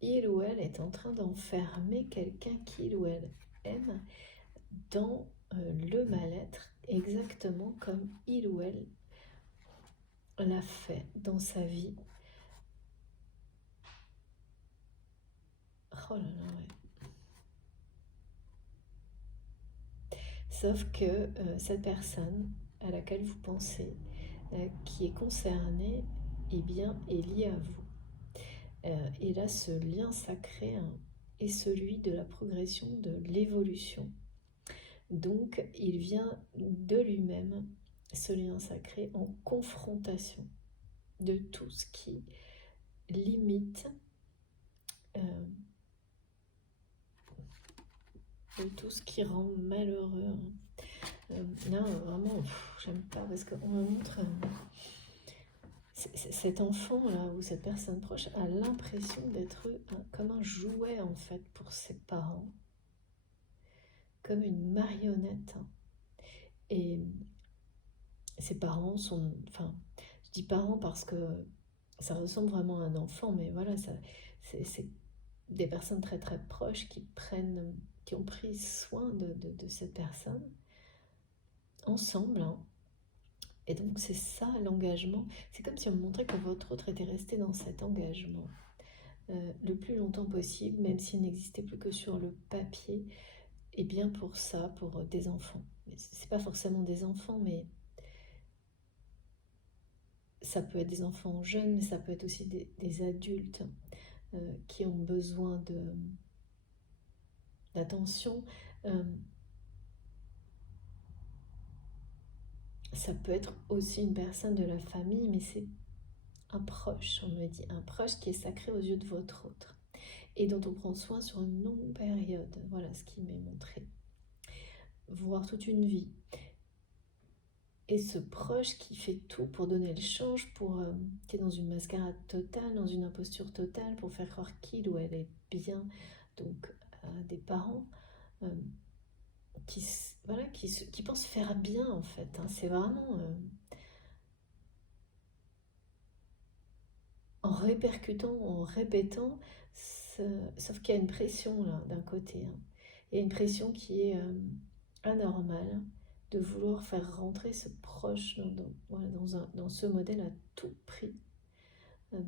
il ou elle est en train d'enfermer quelqu'un qu'il ou elle aime dans le mal-être, exactement comme il ou elle l'a fait dans sa vie. Oh là là, ouais. Sauf que cette personne à laquelle vous pensez, qui est concernée, eh bien, est liée à vous. Et là, ce lien sacré est celui de la progression, de l'évolution. Donc, il vient de lui-même, ce lien sacré, en confrontation de tout ce qui limite, de tout ce qui rend malheureux. Là, vraiment, j'aime pas parce qu'on me montre cet enfant-là ou cette personne proche a l'impression d'être comme un jouet en fait pour ses parents, comme une marionnette. Et ses parents sont, enfin, je dis parents parce que ça ressemble vraiment à un enfant, mais voilà, c'est des personnes très très proches qui ont pris soin de cette personne ensemble, hein. Et donc c'est ça l'engagement. C'est comme si on me montrait que votre autre était resté dans cet engagement le plus longtemps possible, même s'il n'existait plus que sur le papier, et bien pour ça, pour des enfants. C'est pas forcément des enfants, mais ça peut être des enfants jeunes, mais ça peut être aussi des adultes qui ont besoin d'attention. Ça peut être aussi une personne de la famille, mais c'est un proche, on me dit, un proche qui est sacré aux yeux de votre autre et dont on prend soin sur une longue période. Voilà ce qui m'est montré, voire toute une vie. Et ce proche qui fait tout pour donner le change, qui est dans une mascarade totale, dans une imposture totale, pour faire croire qu'il ou elle est bien, donc des parents qui pensent faire bien en fait, hein. C'est vraiment en répercutant, en répétant, sauf qu'il y a une pression là d'un côté, hein. Il y a une pression qui est anormale de vouloir faire rentrer ce proche voilà, dans ce modèle à tout prix. Euh,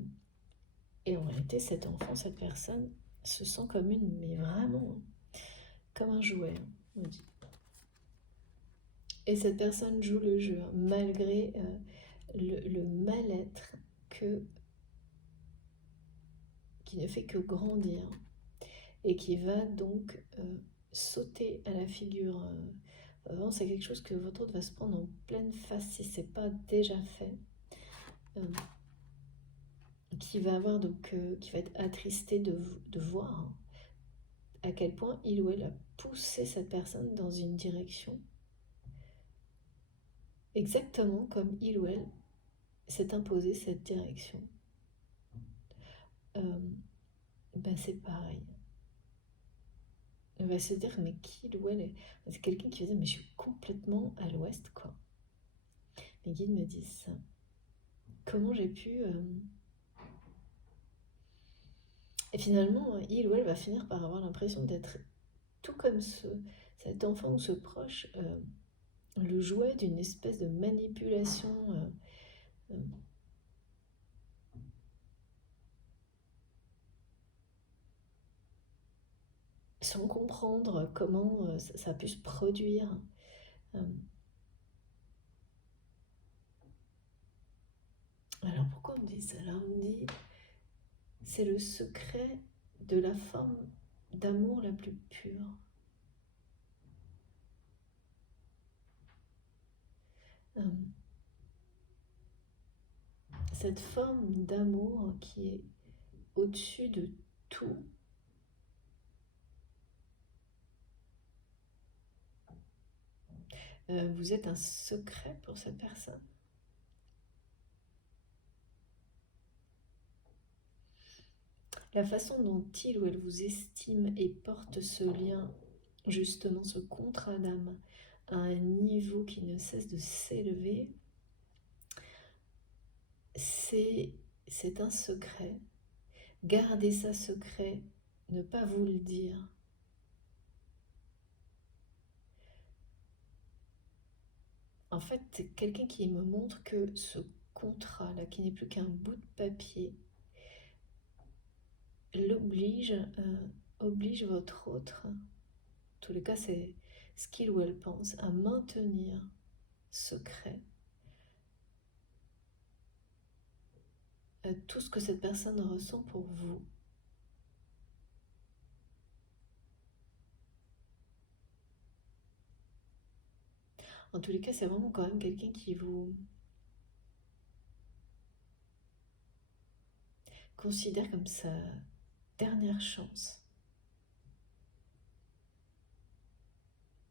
et en réalité, cet enfant, cette personne, se sent comme mais vraiment, comme un jouet, hein, on dit. Et cette personne joue le jeu, hein, malgré le mal-être qui ne fait que grandir et qui va donc sauter à la figure. Vraiment, c'est quelque chose que votre autre va se prendre en pleine face si ce n'est pas déjà fait. Qui va avoir donc, qui va être attristé de voir, hein, à quel point il ou elle a poussé cette personne dans une direction exactement comme il ou elle s'est imposé cette direction. Ben c'est pareil. On va se dire, mais qui il ou elle est... C'est quelqu'un qui va dire, mais je suis complètement à l'ouest, quoi. Mes guides me disent ça. Comment j'ai pu... Et finalement, il ou elle va finir par avoir l'impression d'être tout comme cet enfant ou ce proche, le jouet d'une espèce de manipulation sans comprendre comment ça a pu se produire. Alors pourquoi on me dit ça? Alors on me dit, c'est le secret de la forme d'amour la plus pure. Cette forme d'amour qui est au-dessus de tout. Vous êtes un secret pour cette personne. La façon dont il ou elle vous estime et porte ce lien, justement ce contrat d'âme, à un niveau qui ne cesse de s'élever, c'est un secret. Gardez ça secret, ne pas vous le dire. En fait, c'est quelqu'un qui me montre que ce contrat-là, qui n'est plus qu'un bout de papier, oblige votre autre, en tous les cas c'est ce qu'il ou elle pense, à maintenir secret tout ce que cette personne ressent pour vous. En tous les cas, c'est vraiment quand même quelqu'un qui vous considère comme sa dernière chance,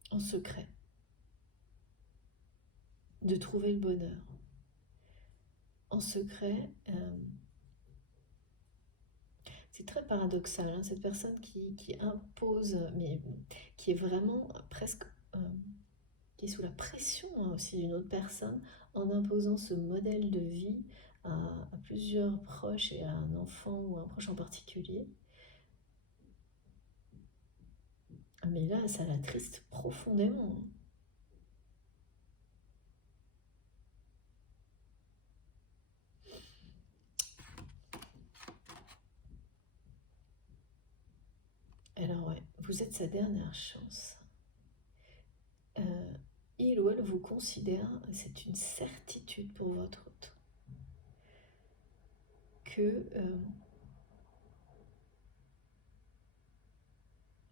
en secret, de trouver le bonheur. En secret, c'est très paradoxal, hein, cette personne qui impose, mais qui est vraiment presque... qui est sous la pression, hein, aussi d'une autre personne, en imposant ce modèle de vie à plusieurs proches et à un enfant ou à un proche en particulier. Mais là, ça l'attriste profondément. Alors ouais, vous êtes sa dernière chance. Il ou elle vous considère, c'est une certitude pour votre autre, que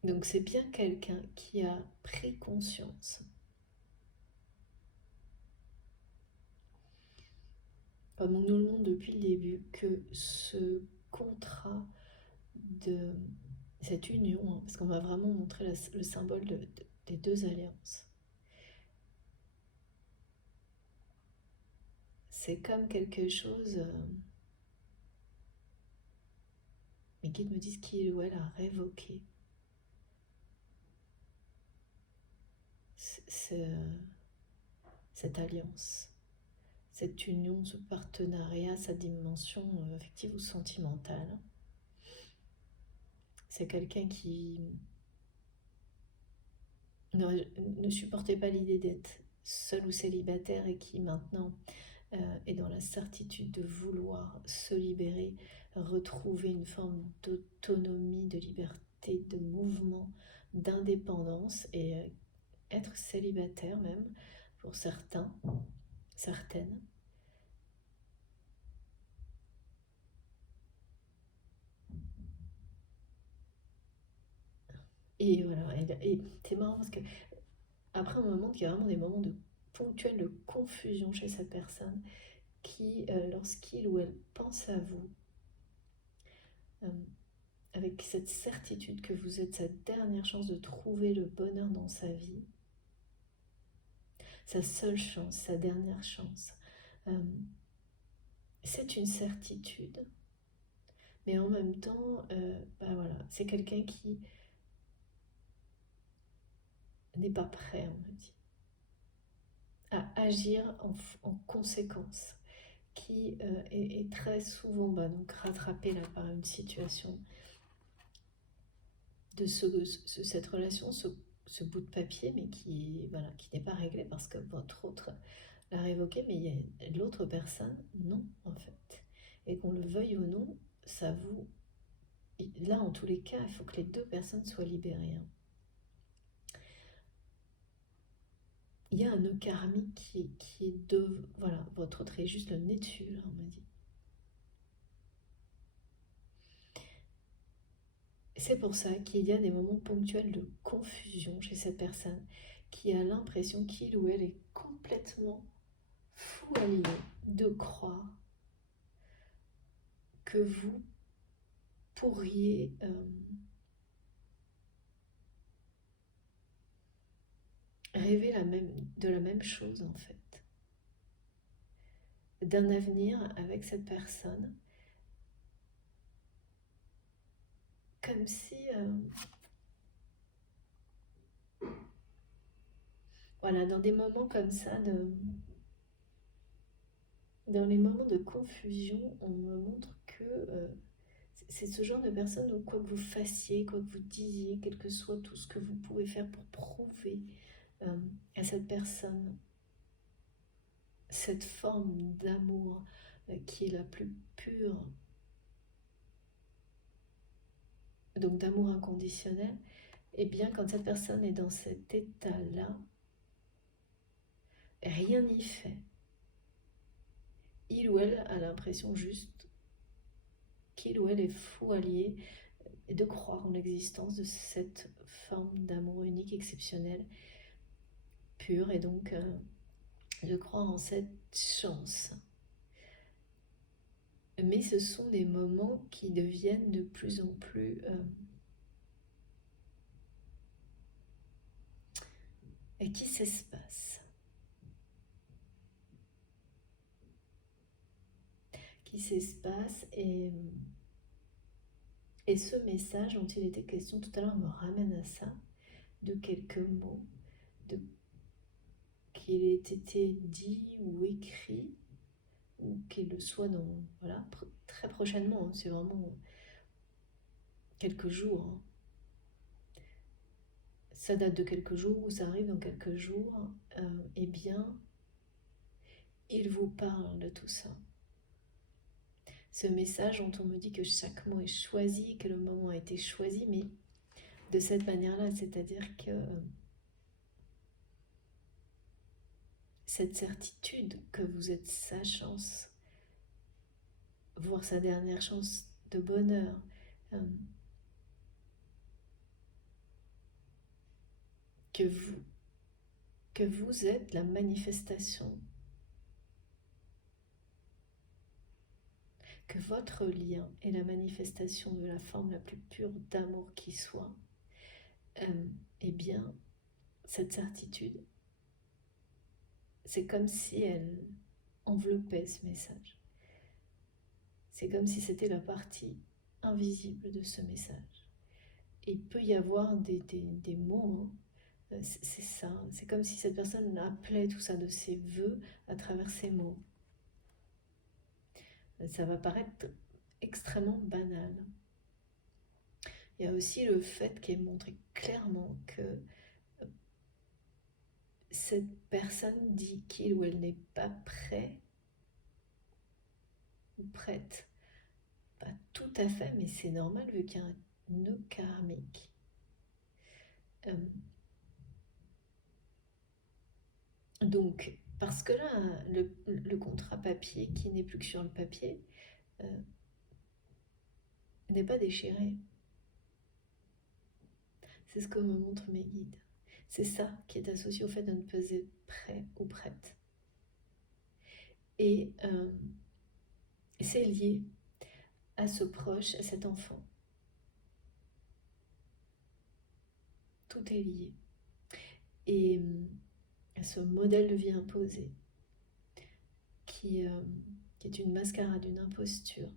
donc c'est bien quelqu'un qui a pris conscience, comme on nous le montre depuis le début, que ce contrat de cette union, hein, parce qu'on va vraiment montrer le symbole des deux alliances. C'est comme quelque chose... mes guides me disent qu'il ou elle a révoqué cette alliance, cette union, ce partenariat, sa dimension affective ou sentimentale. c'est quelqu'un qui ne supportait pas l'idée d'être seul ou célibataire et qui maintenant est dans la certitude de vouloir se libérer, retrouver une forme d'autonomie, de liberté, de mouvement, d'indépendance et être célibataire même pour certains, certaines. Et voilà, et c'est marrant parce que après un moment, il y a vraiment des moments de ponctuels de confusion chez cette personne qui, lorsqu'il ou elle pense à vous, euh, avec cette certitude que vous êtes sa dernière chance de trouver le bonheur dans sa vie, sa seule chance, sa dernière chance, euh, c'est une certitude, mais en même temps, bah voilà, c'est quelqu'un qui n'est pas prêt, on me dit, à agir en conséquence, qui est très souvent donc rattrapé là par une situation de cette relation, ce bout de papier, mais voilà, qui n'est pas réglé parce que votre autre l'a révoqué, mais il y a l'autre personne, non, en fait. Et qu'on le veuille ou non, ça vous... Là, en tous les cas, il faut que les deux personnes soient libérées, hein. Il y a un nœud karmique qui est de... Voilà, votre autre est juste le nez dessus, là, on m'a dit. C'est pour ça qu'il y a des moments ponctuels de confusion chez cette personne qui a l'impression qu'il ou elle est complètement fou allié de croire que vous pourriez rêver de la même chose en fait, d'un avenir avec cette personne, comme si, voilà, dans des moments comme ça, dans les moments de confusion, on me montre que c'est ce genre de personne où quoi que vous fassiez, quoi que vous disiez, quel que soit tout ce que vous pouvez faire pour prouver euh, à cette personne cette forme d'amour qui est la plus pure, donc d'amour inconditionnel, et bien quand cette personne est dans cet état-là, rien n'y fait. Il ou elle a l'impression juste qu'il ou elle est fou allié de croire en l'existence de cette forme d'amour unique, exceptionnel, pur, et donc de croire en cette chance. Mais ce sont des moments qui deviennent de plus en plus... qui s'espacent. Qui s'espacent et ce message dont il était question tout à l'heure me ramène à ça, de quelques mots, de qu'il ait été dit ou écrit, ou qu'il le soit dans, voilà, très prochainement, hein, c'est vraiment quelques jours, hein. Ça date de quelques jours ou ça arrive dans quelques jours, eh bien, il vous parle de tout ça. Ce message dont on me dit que chaque mot est choisi, que le moment a été choisi, mais de cette manière-là, c'est-à-dire que cette certitude que vous êtes sa chance, voire sa dernière chance de bonheur, euh, que vous, que vous êtes la manifestation, que votre lien est la manifestation de la forme la plus pure d'amour qui soit, eh bien, cette certitude, c'est comme si elle enveloppait ce message. C'est comme si c'était la partie invisible de ce message. Et il peut y avoir des mots, hein. C'est ça, c'est comme si cette personne appelait tout ça de ses voeux à travers ces mots. Ça va paraître extrêmement banal, Il y a aussi le fait qui est montré clairement que cette personne dit qu'il ou elle n'est pas prêt ou prête. Pas tout à fait, mais c'est normal vu qu'il y a un nœud karmique. Donc, parce que là, le contrat papier, qui n'est plus que sur le papier, n'est pas déchiré. C'est ce que me montrent mes guides. C'est ça qui est associé au fait de ne pas être prêt ou prête. Et c'est lié à ce proche, à cet enfant. Tout est lié. Et à ce modèle de vie imposé, qui est une mascarade, une imposture,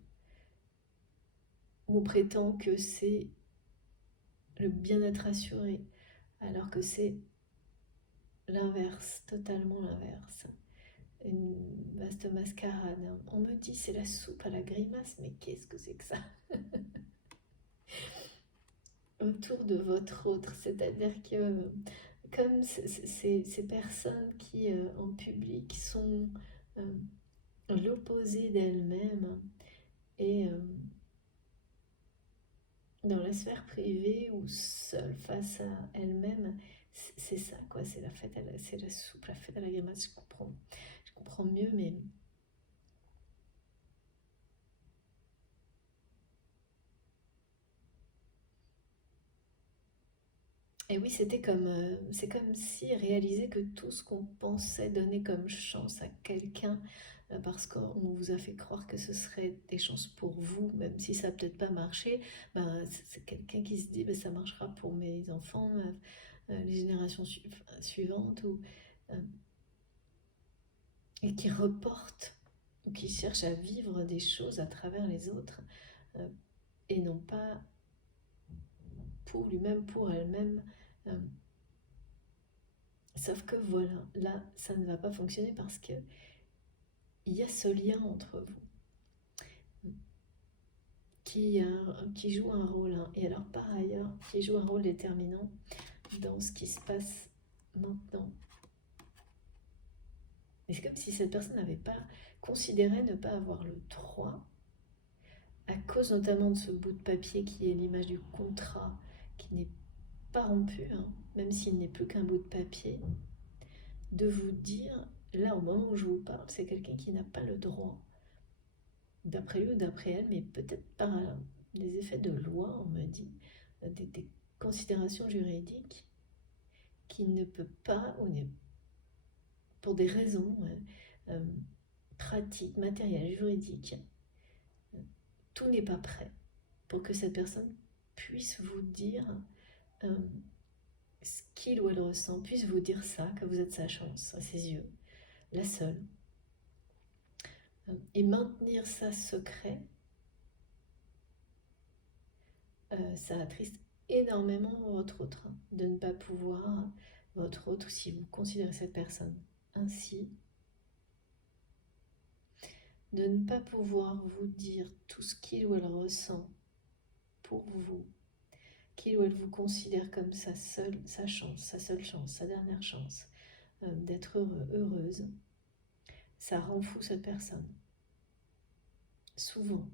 où on prétend que c'est le bien-être assuré, alors que c'est l'inverse, totalement l'inverse. Une vaste mascarade. On me dit c'est la soupe à la grimace, mais qu'est-ce que c'est que ça? Autour de votre autre, c'est-à-dire que comme ces personnes qui en public sont l'opposé d'elles-mêmes et dans la sphère privée ou seule face à elle-même, c'est ça quoi, c'est la fête, c'est la soupe, la fête à la grimace. Je comprends mieux, mais et oui, c'est comme si réaliser que tout ce qu'on pensait donner comme chance à quelqu'un, parce qu'on vous a fait croire que ce serait des chances pour vous, même si ça n'a peut-être pas marché, ben, c'est quelqu'un qui se dit ben, ça marchera pour mes enfants, les générations suivantes, euh, et qui reporte ou qui cherche à vivre des choses à travers les autres, euh, et non pas pour lui-même, pour elle-même. euh, Sauf que voilà, là, ça ne va pas fonctionner parce que il y a ce lien entre vous qui joue un rôle, hein. Et alors par ailleurs, qui joue un rôle déterminant dans ce qui se passe maintenant. Et c'est comme si cette personne n'avait pas considéré ne pas avoir le droit, à cause notamment de ce bout de papier qui est l'image du contrat, qui n'est pas rompu, hein, même s'il n'est plus qu'un bout de papier, de vous dire, là au moment où je vous parle, c'est quelqu'un qui n'a pas le droit, d'après lui ou d'après elle, mais peut-être par des effets de loi, on me dit, des considérations juridiques, qui ne peut pas, ou pour des raisons pratiques, matérielles, juridiques, tout n'est pas prêt pour que cette personne puisse vous dire euh, ce qu'il ou elle ressent, puisse vous dire ça, que vous êtes sa chance, à ses yeux, la seule. Et maintenir ça secret, ça attriste énormément votre autre, hein, de ne pas pouvoir, votre autre, si vous considérez cette personne ainsi, de ne pas pouvoir vous dire tout ce qu'il ou elle ressent pour vous, qu'il ou elle vous considère comme sa chance, sa seule chance, sa dernière chance d'être heureux, heureuse, ça rend fou cette personne. Souvent,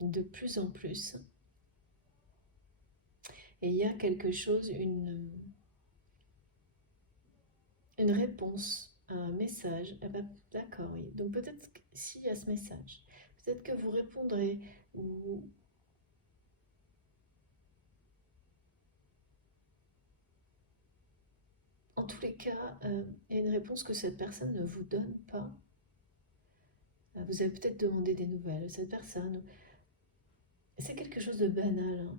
de plus en plus. Et il y a quelque chose, une réponse à un message. Ah ben, d'accord, oui. Donc peut-être que s'il y a ce message, peut-être que vous répondrez ou en tous les cas, il y a une réponse que cette personne ne vous donne pas. Vous avez peut-être demandé des nouvelles à cette personne. C'est quelque chose de banal, hein.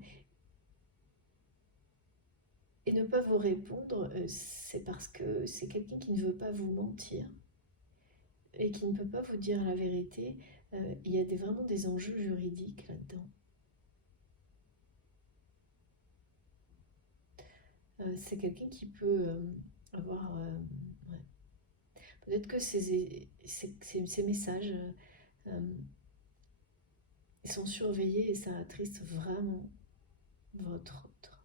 Et ne pas vous répondre, c'est parce que c'est quelqu'un qui ne veut pas vous mentir et qui ne peut pas vous dire la vérité. Il y a vraiment des enjeux juridiques là-dedans. C'est quelqu'un qui peut avoir... ouais. Peut-être que ces messages sont surveillés et ça attriste vraiment votre autre.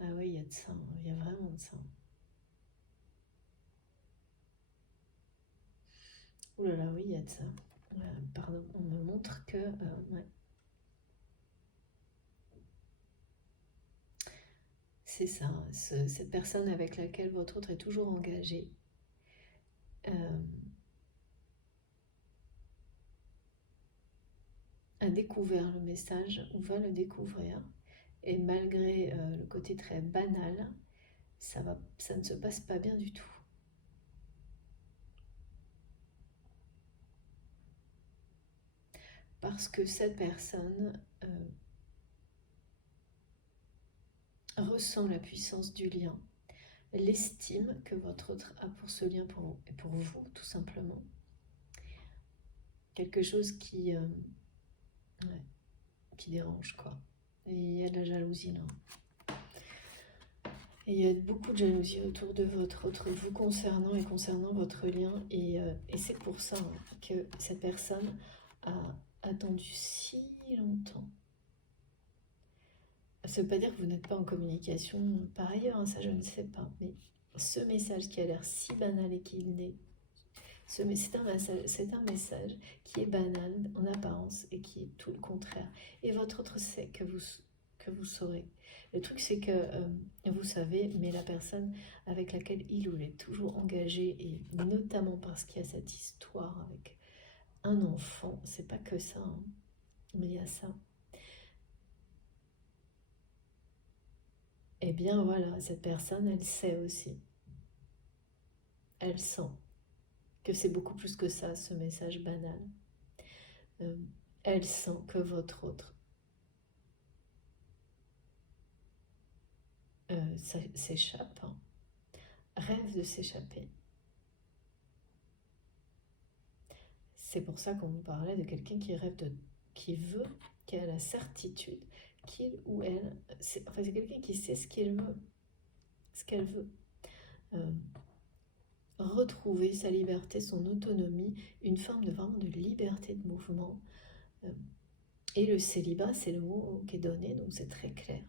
Ah oui, il y a de ça, il y a vraiment de ça. Ouh là là, oui, il y a de ça. Pardon, on me montre que... ouais. C'est ça, cette personne avec laquelle votre autre est toujours engagé a découvert le message ou va le découvrir. Et malgré le côté très banal, ça ne se passe pas bien du tout. Parce que cette personne ressent la puissance du lien, l'estime que votre autre a pour ce lien et pour vous, tout simplement. Quelque chose qui dérange, quoi. Et il y a de la jalousie là. Et il y a beaucoup de jalousie autour de votre autre, vous concernant et concernant votre lien. Et c'est pour ça que cette personne a attendu si longtemps. Ça ne veut pas dire que vous n'êtes pas en communication par ailleurs, hein, ça je ne sais pas. Mais ce message qui a l'air si banal et qui n'est... C'est un message qui est banal en apparence et qui est tout le contraire. Et votre autre sait que vous saurez. Le truc, c'est que vous savez, mais la personne avec laquelle il ou elle est toujours engagé, et notamment parce qu'il y a cette histoire avec un enfant, c'est pas que ça, hein, mais il y a ça. Eh bien voilà, cette personne, elle sait aussi. Elle sent que c'est beaucoup plus que ça, ce message banal. Elle sent que votre autre s'échappe, hein, rêve de s'échapper. C'est pour ça qu'on vous parlait de quelqu'un qui rêve qui veut, qui a la certitude qu'il ou elle, c'est quelqu'un qui sait ce qu'il veut, ce qu'elle veut. Retrouver sa liberté, son autonomie, une forme de vraiment de liberté de mouvement. Et le célibat, c'est le mot qui est donné, donc c'est très clair.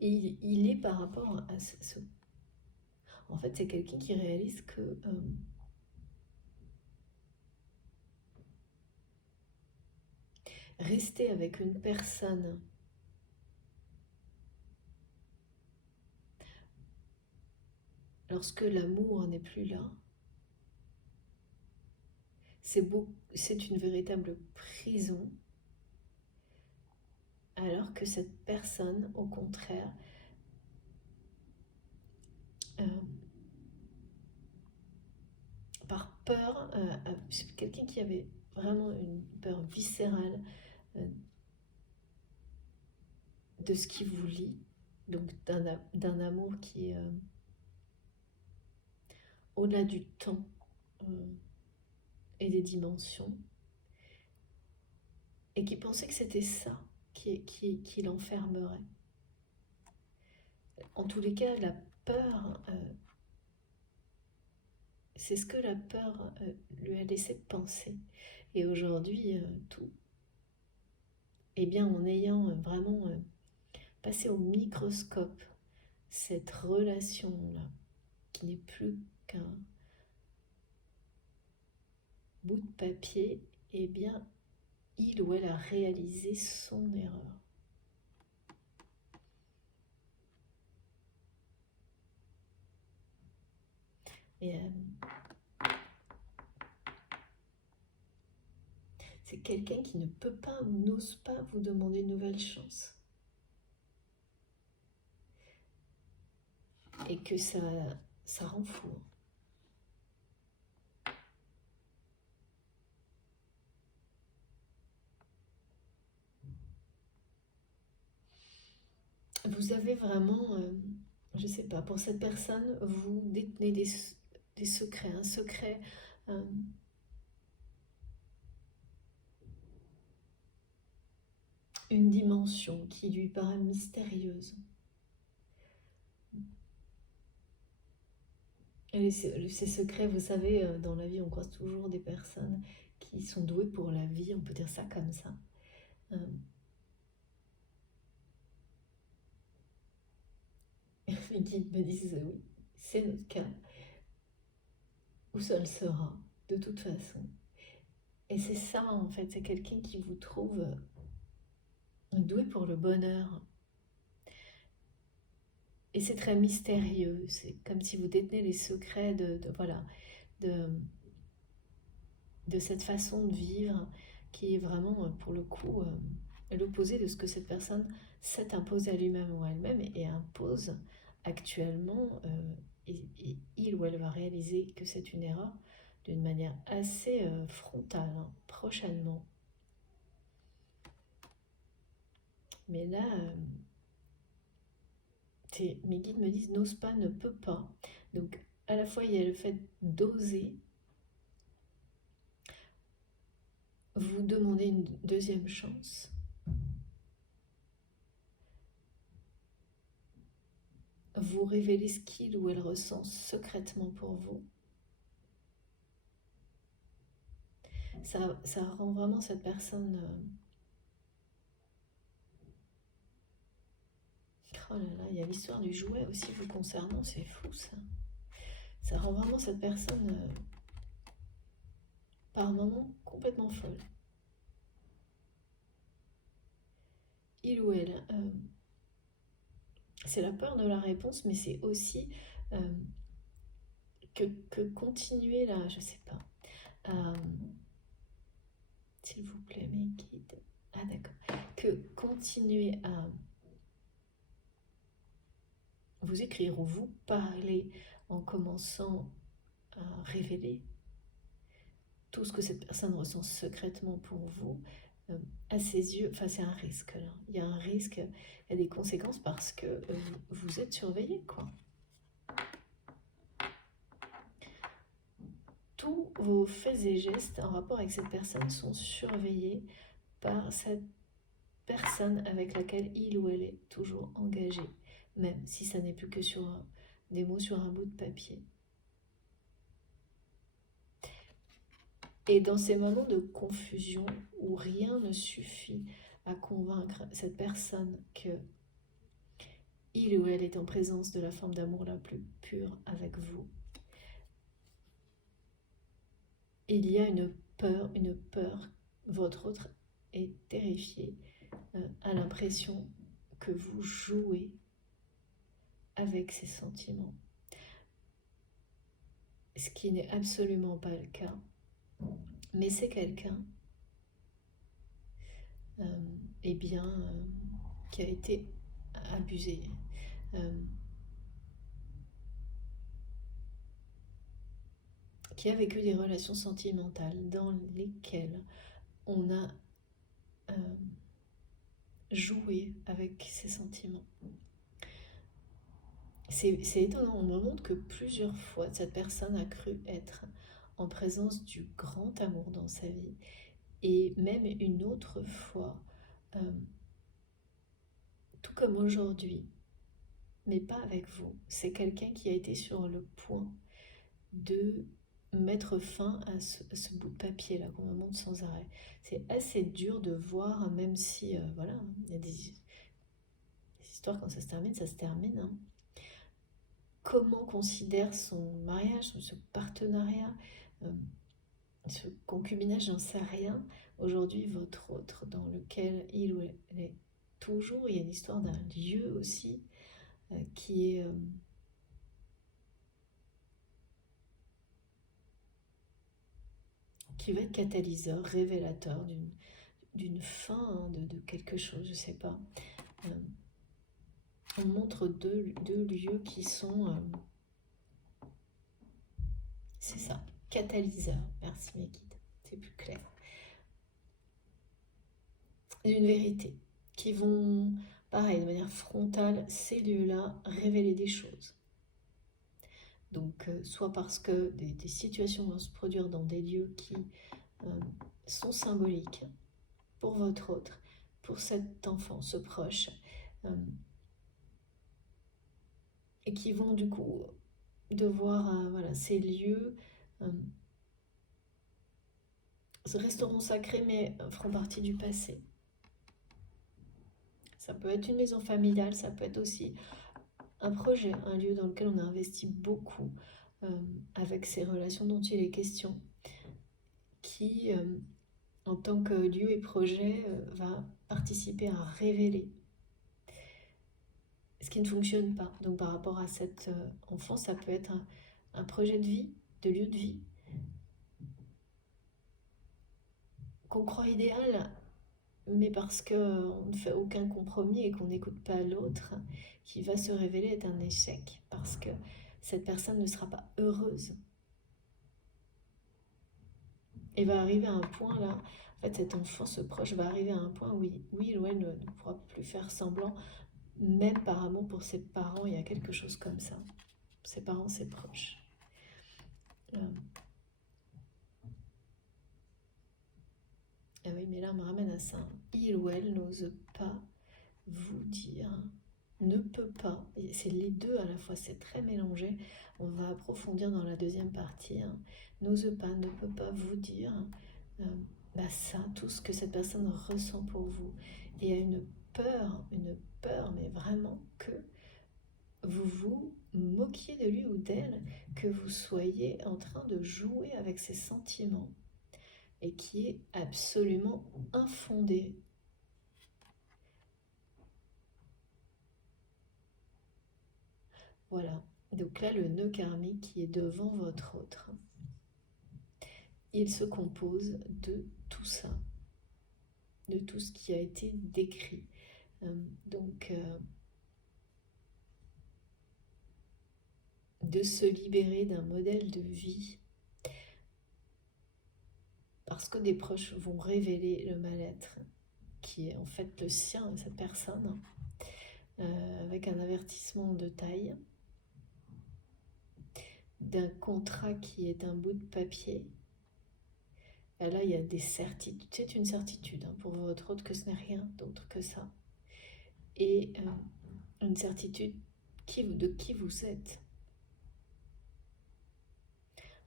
Et il est par rapport à ce... En fait, c'est quelqu'un qui réalise que rester avec une personne lorsque l'amour n'est plus là, c'est une véritable prison, alors que cette personne, au contraire, par peur, c'est quelqu'un qui avait vraiment une peur viscérale de ce qui vous lie, donc d'un amour qui est au-delà du temps et des dimensions, et qui pensait que c'était ça qui l'enfermerait. En tous les cas, la peur, c'est ce que la peur lui a laissé penser. Et aujourd'hui, tout, eh bien, en ayant vraiment passé au microscope cette relation-là, qui n'est plus qu'un bout de papier, eh bien, il ou elle a réalisé son erreur. Et c'est quelqu'un qui ne peut pas ou n'ose pas vous demander une nouvelle chance. Et que ça rend fou. Vous avez vraiment, je sais pas, pour cette personne, vous détenez des secrets, un secret une dimension qui lui paraît mystérieuse. Et ces secrets, vous savez, dans la vie, on croise toujours des personnes qui sont douées pour la vie, on peut dire ça comme ça. mes guides me disent oui, c'est notre cas, ou ça le sera, de toute façon. Et c'est ça, en fait, c'est quelqu'un qui vous trouve doué pour le bonheur. Et c'est très mystérieux, c'est comme si vous détenez les secrets voilà, de, de cette façon de vivre qui est vraiment, pour le coup, l'opposé de ce que cette personne s'est imposé à lui-même ou à elle-même et impose actuellement. Et il ou elle va réaliser que c'est une erreur d'une manière assez frontale, hein, prochainement. Mais là, mes guides me disent n'ose pas, ne peut pas. Donc à la fois il y a le fait d'oser, vous demander une deuxième chance, vous révéler ce qu'il ou elle ressent secrètement pour vous. Ça rend vraiment cette personne... Oh là là, il y a l'histoire du jouet aussi vous concernant, c'est fou ça. Ça rend vraiment cette personne, par moments, complètement folle. Il ou elle, c'est la peur de la réponse, mais c'est aussi euh, que continuer là, je sais pas, s'il vous plaît, mes guides. Ah d'accord. Que continuer à vous écrire ou vous parler en commençant à révéler tout ce que cette personne ressent secrètement pour vous, à ses yeux, enfin c'est un risque là. Il y a un risque, il y a des conséquences parce que vous êtes surveillé quoi. Tous vos faits et gestes en rapport avec cette personne sont surveillés par cette personne avec laquelle il ou elle est toujours engagé, même si ça n'est plus que sur des mots sur un bout de papier. Et dans ces moments de confusion où rien ne suffit à convaincre cette personne que il ou elle est en présence de la forme d'amour la plus pure avec vous, il y a une peur, votre autre est terrifié, a l'impression que vous jouez avec ses sentiments. Ce qui n'est absolument pas le cas. Mais c'est quelqu'un eh bien, qui a été abusé. Qui a vécu des relations sentimentales dans lesquelles on a joué avec ses sentiments. C'est étonnant, on me montre que plusieurs fois cette personne a cru être en présence du grand amour dans sa vie. Et même une autre fois, tout comme aujourd'hui, mais pas avec vous, c'est quelqu'un qui a été sur le point de mettre fin à ce bout de papier là qu'on me montre sans arrêt. C'est assez dur de voir, même si voilà, il y a des histoires quand ça se termine. Hein. Comment considère son mariage, ce partenariat, ce concubinage, j'en sais rien. Aujourd'hui, votre autre, dans lequel il ou elle est toujours, il y a une histoire d'un lieu aussi qui est qui va être catalyseur, révélateur d'une fin, hein, de quelque chose, je sais pas. On montre deux lieux qui sont, c'est ça, catalyseurs. Merci mes guides, c'est plus clair. D'une vérité, qui vont, pareil, de manière frontale, ces lieux-là, révéler des choses. Donc, soit parce que des situations vont se produire dans des lieux qui sont symboliques pour votre autre, pour cet enfant, ce proche, et qui vont du coup devoir, voilà, ces lieux resteront sacrés mais feront partie du passé. Ça peut être une maison familiale, ça peut être aussi un projet, un lieu dans lequel on a investi beaucoup avec ces relations dont il est question, qui, en tant que lieu et projet, va participer à révéler ce qui ne fonctionne pas. Donc par rapport à cet enfant, ça peut être un projet de vie, de lieu de vie, qu'on croit idéal, mais parce qu'on ne fait aucun compromis et qu'on n'écoute pas l'autre, qui va se révéler être un échec, parce que cette personne ne sera pas heureuse. Et va arriver à un point là, en fait cet enfant, ce proche, va arriver à un point où il ou elle ne pourra plus faire semblant, même par amour pour ses parents, il y a quelque chose comme ça. Ses parents, ses proches. Ah oui, mais là, on me ramène à ça. Il ou elle n'ose pas vous dire, ne peut pas, et c'est les deux à la fois, c'est très mélangé. On va approfondir dans la deuxième partie. Hein. N'ose pas, ne peut pas vous dire ça, tout ce que cette personne ressent pour vous. Et il y a une peur, mais vraiment que vous vous moquiez de lui ou d'elle, que vous soyez en train de jouer avec ses sentiments et qui est absolument infondé. Voilà. Donc là, le nœud karmique qui est devant votre autre, il se compose de tout ça, de tout ce qui a été décrit. Donc, de se libérer d'un modèle de vie, parce que des proches vont révéler le mal-être qui est en fait le sien de cette personne, avec un avertissement de taille, d'un contrat qui est un bout de papier. Et là, il y a des certitudes, c'est une certitude hein, pour votre autre que ce n'est rien d'autre que ça. Et une certitude de qui vous êtes.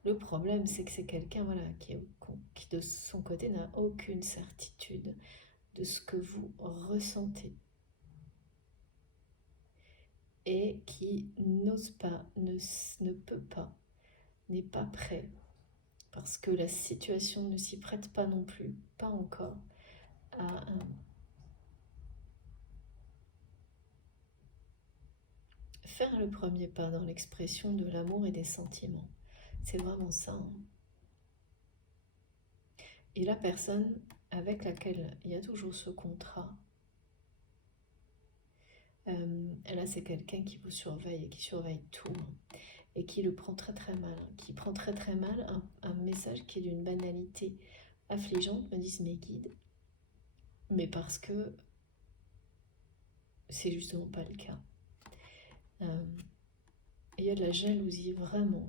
Le problème, c'est que c'est quelqu'un voilà, qui de son côté n'a aucune certitude de ce que vous ressentez. Et qui n'ose pas, ne peut pas, n'est pas prêt, parce que la situation ne s'y prête pas non plus, pas encore, à faire le premier pas dans l'expression de l'amour et des sentiments. C'est vraiment ça. Hein. Et la personne avec laquelle il y a toujours ce contrat, là c'est quelqu'un qui vous surveille et qui surveille tout. Hein, et qui le prend très très mal. Hein, qui prend très très mal un message qui est d'une banalité affligeante, me disent mes guides. Mais parce que c'est justement pas le cas. Il y a de la jalousie, vraiment.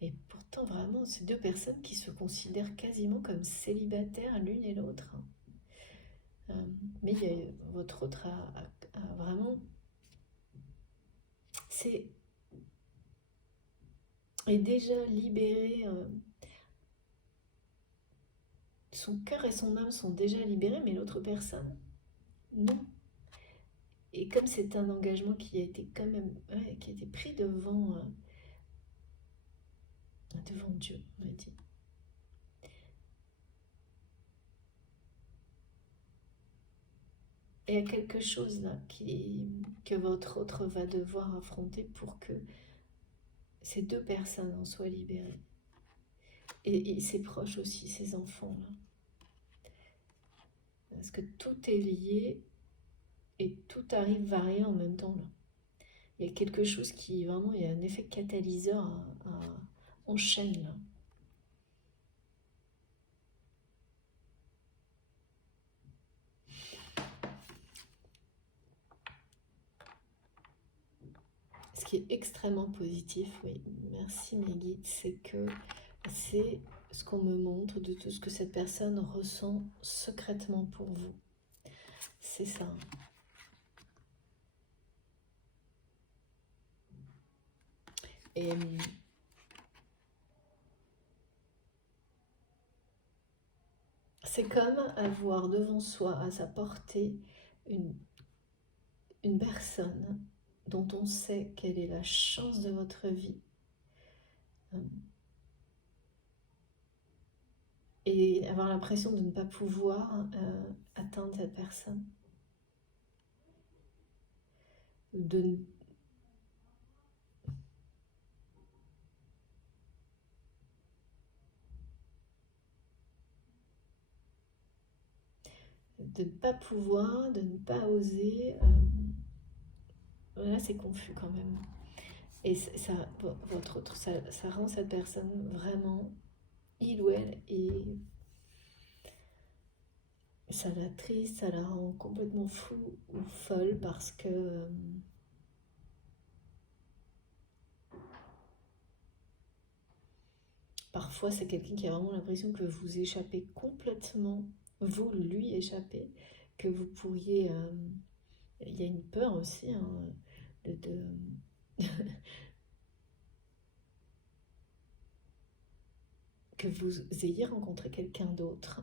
Et pourtant, vraiment, c'est deux personnes qui se considèrent quasiment comme célibataires l'une et l'autre. Mais votre autre a vraiment... est déjà libéré. Son cœur et son âme sont déjà libérés, mais l'autre personne, non. Et comme c'est un engagement qui a été quand même... qui a été pris devant Dieu, on m'a dit. Et il y a quelque chose là que votre autre va devoir affronter pour que ces deux personnes en soient libérées. Et ses proches aussi, ses enfants là. Parce que tout est lié et tout arrive varié en même temps là. Il y a quelque chose qui vraiment, il y a un effet catalyseur en chaîne là. Ce qui est extrêmement positif, oui, merci mes guides, c'est que c'est ce qu'on me montre de tout ce que cette personne ressent secrètement pour vous. C'est ça. Et c'est comme avoir devant soi, à sa portée, une personne dont on sait quelle est la chance de votre vie. Et avoir l'impression de ne pas pouvoir atteindre cette personne. De ne pas pouvoir, de ne pas oser. Là, c'est confus quand même. Et ça rend cette personne vraiment, il ou elle, et ça la triste, ça la rend complètement fou ou folle parce que parfois c'est quelqu'un qui a vraiment l'impression que vous échappez complètement, vous lui échappez, que vous pourriez... il y a une peur aussi hein, que vous ayez rencontré quelqu'un d'autre.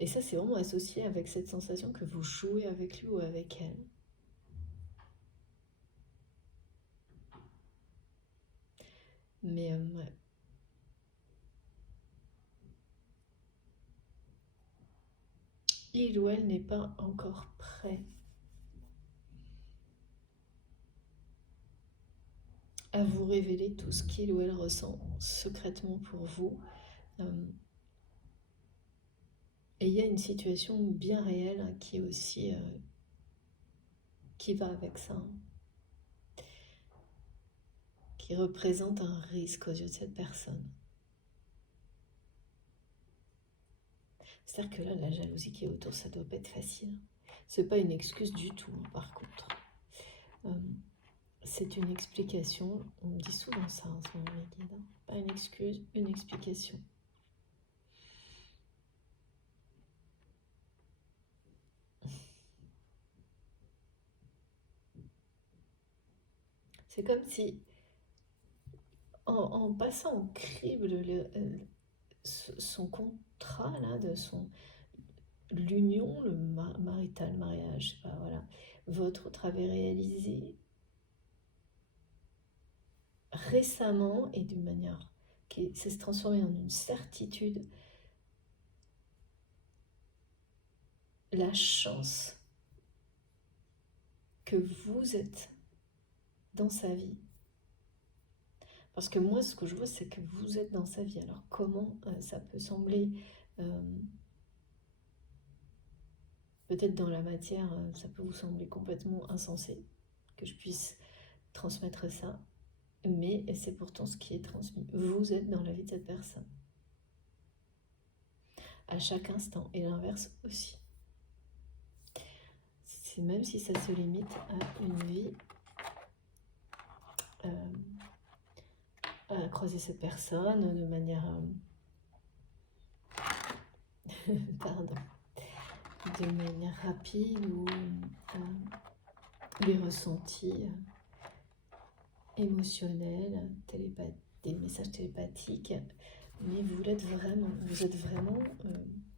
Et ça, c'est vraiment associé avec cette sensation que vous jouez avec lui ou avec elle. Mais ouais. Il ou elle n'est pas encore prêt à vous révéler tout ce qu'il ou elle ressent secrètement pour vous. Et il y a une situation bien réelle hein, qui est aussi qui va avec ça, hein, qui représente un risque aux yeux de cette personne. C'est-à-dire que là, la jalousie qui est autour, ça doit pas être facile. C'est pas une excuse du tout, hein, par contre. C'est une explication. On me dit souvent ça en ce moment, les guides. Hein. Pas une excuse, une explication. C'est comme si, en passant au crible son contrat, là, de l'union, le marital, mariage, je sais pas, voilà, votre autre avait réalisé récemment et d'une manière qui s'est transformée en une certitude, la chance que vous êtes dans sa vie. Parce que moi, ce que je vois, c'est que vous êtes dans sa vie. Alors comment ça peut sembler, peut-être dans la matière, ça peut vous sembler complètement insensé que je puisse transmettre ça, mais c'est pourtant ce qui est transmis. Vous êtes dans la vie de cette personne. À chaque instant, et l'inverse aussi. C'est même si ça se limite à une vie, à croiser cette personne de manière... pardon. De manière rapide ou les ressentis émotionnels, des messages télépathiques, mais vous êtes vraiment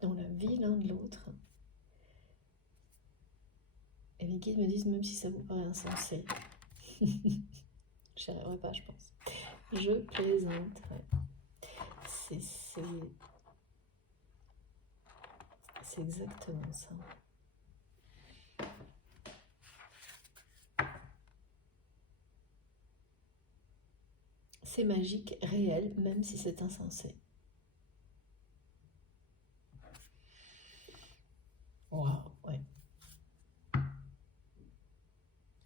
dans la vie l'un de l'autre. Et mes guides me disent, même si ça vous paraît insensé, j'y arriverai pas, je pense. Je plaisante. Ouais. C'est exactement ça. C'est magique, réel, même si c'est insensé. Waouh, ouais.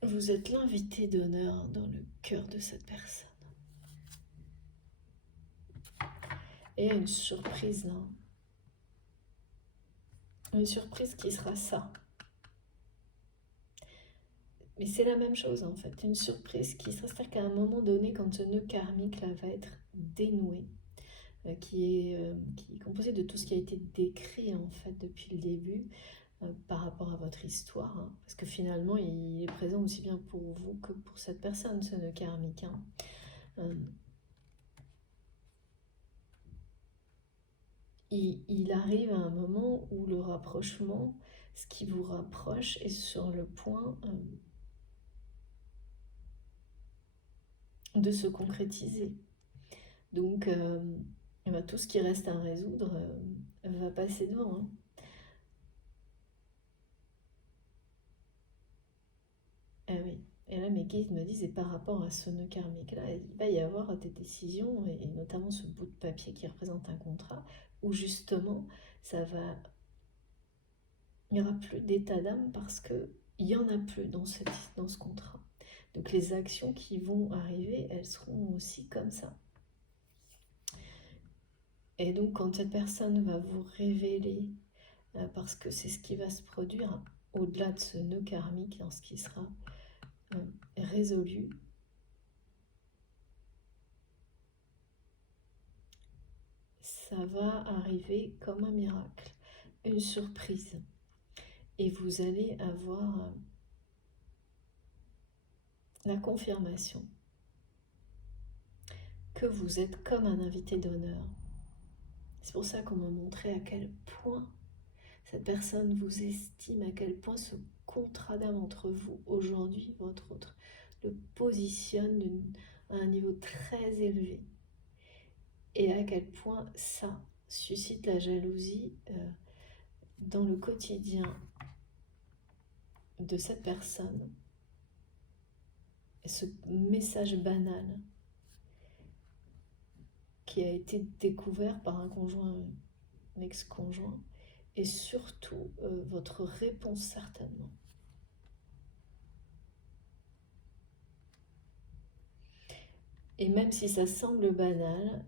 Vous êtes l'invité d'honneur dans le cœur de cette personne. Et une surprise là. Une surprise qui sera ça. Mais c'est la même chose en fait. Une surprise qui sera, c'est-à-dire qu'à un moment donné, quand ce nœud karmique là va être dénoué, qui est composé de tout ce qui a été décrit en fait depuis le début par rapport à votre histoire, hein, parce que finalement il est présent aussi bien pour vous que pour cette personne, ce nœud karmique. Hein. il arrive à un moment où le rapprochement, ce qui vous rapproche, est sur le point de se concrétiser. Donc, tout ce qui reste à résoudre va passer devant. Hein. Ah oui. Et là, mes guides me disent, et par rapport à ce nœud karmique-là, il va y avoir des décisions, et notamment ce bout de papier qui représente un contrat, où justement, il n'y aura plus d'état d'âme parce qu'il n'y en a plus dans ce contrat. Donc les actions qui vont arriver, elles seront aussi comme ça. Et donc quand cette personne va vous révéler, parce que c'est ce qui va se produire au-delà de ce nœud karmique, lorsqu'il sera résolu, ça va arriver comme un miracle, une surprise. Et vous allez avoir la confirmation que vous êtes comme un invité d'honneur. C'est pour ça qu'on m'a montré à quel point cette personne vous estime, à quel point ce contrat d'âme entre vous, aujourd'hui, votre autre, le positionne à un niveau très élevé. Et à quel point ça suscite la jalousie dans le quotidien de cette personne. Ce message banal qui a été découvert par un conjoint, un ex-conjoint, et surtout votre réponse certainement. Et même si ça semble banal,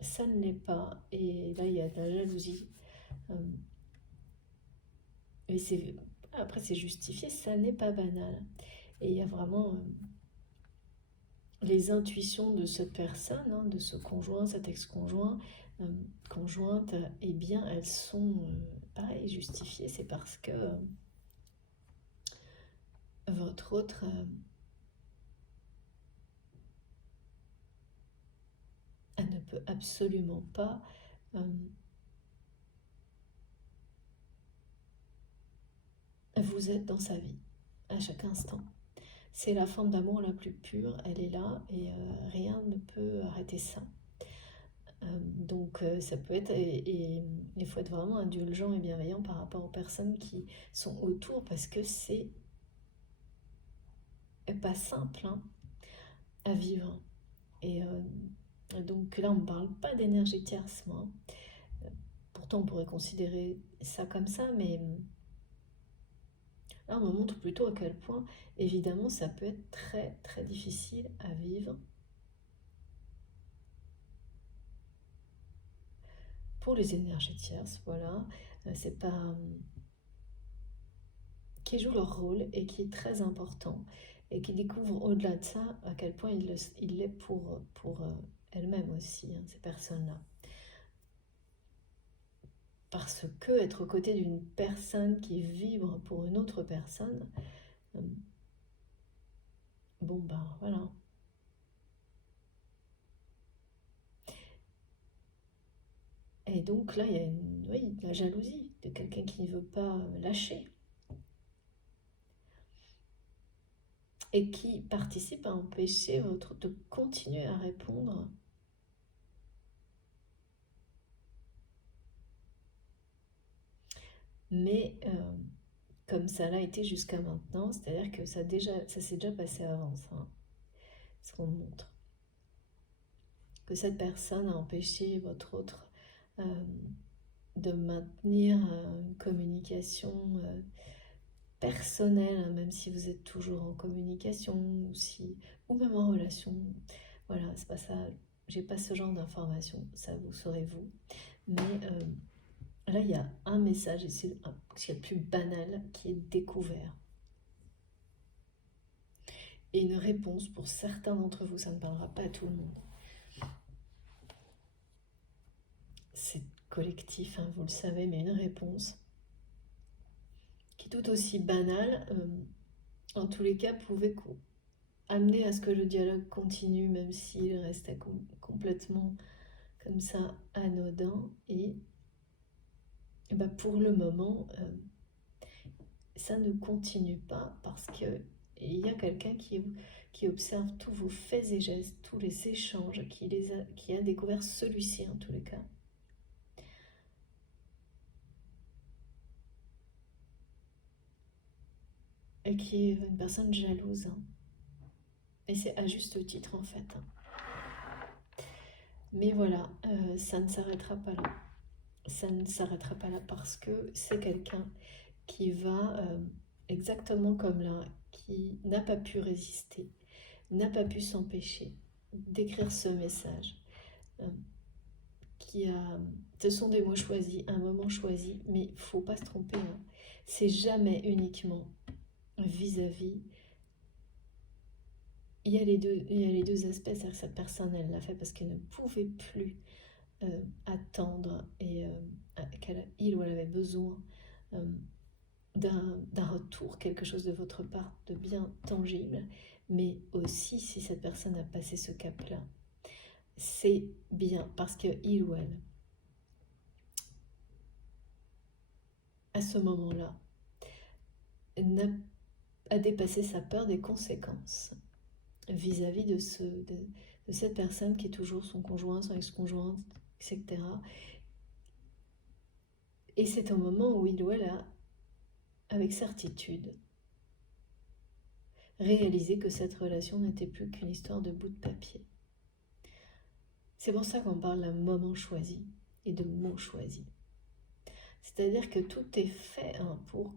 ça ne l'est pas. Et là, il y a de la jalousie. Et après, c'est justifié, ça n'est pas banal. Et il y a vraiment les intuitions de cette personne, hein, de ce conjoint, cet ex-conjoint, conjointe, eh bien, elles sont pareil, justifiées. C'est parce que votre autre elle ne peut absolument pas vous êtes dans sa vie à chaque instant. C'est la forme d'amour la plus pure, elle est là et rien ne peut arrêter ça. Donc ça peut être, et il faut être vraiment indulgent et bienveillant par rapport aux personnes qui sont autour, parce que c'est pas simple hein, à vivre. Et donc là on ne parle pas d'énergie tierce, moi. Pourtant on pourrait considérer ça comme ça, mais là on me montre plutôt à quel point évidemment ça peut être très très difficile à vivre pour les énergies tierces, voilà. C'est pas qui jouent leur rôle et qui est très important, et qui découvrent au-delà de ça à quel point il l'est pour elles-mêmes aussi, hein, ces personnes-là. Parce que être aux côtés d'une personne qui vibre pour une autre personne, bon ben voilà. Et donc là, il y a de la jalousie de quelqu'un qui ne veut pas lâcher. Et qui participe à empêcher votre de continuer à répondre mais comme ça l'a été jusqu'à maintenant, c'est-à-dire que ça s'est déjà passé avant ça, hein, ce qu'on montre. Que cette personne a empêché votre autre de maintenir une communication personnelle, hein, même si vous êtes toujours en communication, ou même en relation. Voilà, c'est pas ça, j'ai pas ce genre d'informations, ça vous saurez vous. Mais là, il y a un message, et c'est ce qu'il y a de plus banal, qui est découvert. Et une réponse pour certains d'entre vous, ça ne parlera pas à tout le monde. C'est collectif, hein, vous le savez, mais une réponse qui est tout aussi banale, en tous les cas, pouvait amener à ce que le dialogue continue, même s'il restait complètement comme ça anodin et pour le moment, ça ne continue pas parce que il y a quelqu'un qui observe tous vos faits et gestes, tous les échanges, qui a découvert celui-ci en tous les cas. Et qui est une personne jalouse. Et c'est à juste titre en fait. Mais voilà, ça ne s'arrêtera pas là. Ça ne s'arrêtera pas là parce que c'est quelqu'un qui va, exactement comme là, qui n'a pas pu résister, n'a pas pu s'empêcher d'écrire ce message, euh, ce sont des mots choisis, un moment choisi, mais il ne faut pas se tromper, hein. C'est jamais uniquement vis-à-vis. Il y a les deux aspects, c'est-à-dire que cette personne, elle l'a fait parce qu'elle ne pouvait plus attendre et il ou elle avait besoin euh, d'un retour, quelque chose de votre part de bien tangible, mais aussi si cette personne a passé ce cap-là, c'est bien parce que il ou elle, à ce moment-là, a dépassé sa peur des conséquences vis-à-vis de cette personne qui est toujours son conjoint, son ex-conjoint, etc. Et c'est au moment où il ou elle a, avec certitude, réalisé que cette relation n'était plus qu'une histoire de bout de papier. C'est pour ça qu'on parle d'un moment choisi et de mots choisis. C'est-à-dire que tout est fait pour,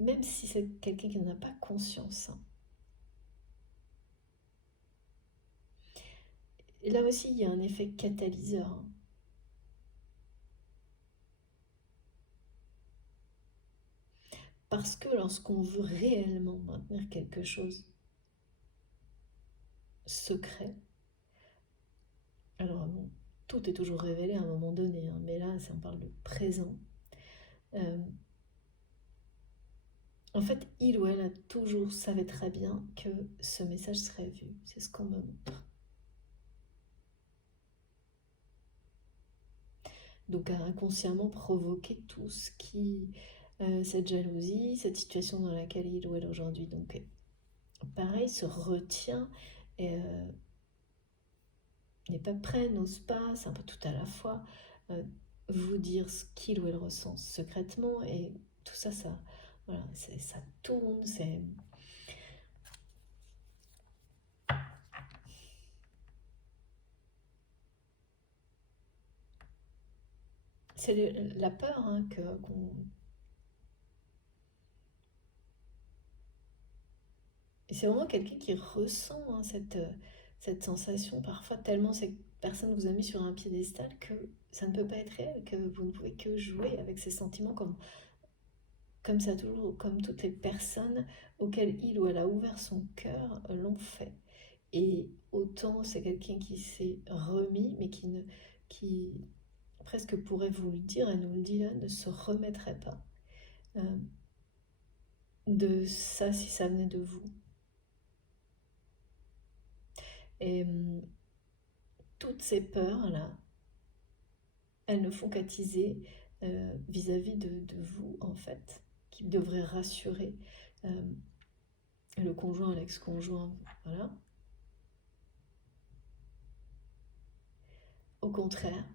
même si c'est quelqu'un qui n'en a pas conscience. Et là aussi, il y a un effet catalyseur. Parce que lorsqu'on veut réellement maintenir quelque chose secret, alors bon, tout est toujours révélé à un moment donné, mais là, si on parle de présent, en fait, il ou elle a toujours savait très bien que ce message serait vu. C'est ce qu'on me montre. Donc a inconsciemment provoqué tout ce qui... cette jalousie, cette situation dans laquelle il ou elle aujourd'hui. Donc pareil, se retient et n'est pas prêt, n'ose pas, c'est un peu tout à la fois, vous dire ce qu'il ou elle ressent secrètement et tout ça, voilà, ça tourne, c'est la peur et c'est vraiment quelqu'un qui ressent cette sensation parfois tellement cette personne vous a mis sur un piédestal que ça ne peut pas être réel, que vous ne pouvez que jouer avec ces sentiments comme ça toujours, comme toutes les personnes auxquelles il ou elle a ouvert son cœur l'ont fait. Et autant c'est quelqu'un qui s'est remis, mais qui presque pourrait vous le dire, elle nous le dit là, ne se remettrait pas de ça si ça venait de vous. Et toutes ces peurs-là, elles ne font qu'attiser vis-à-vis de vous, en fait, qui devrait rassurer le conjoint, l'ex-conjoint, voilà. Au contraire,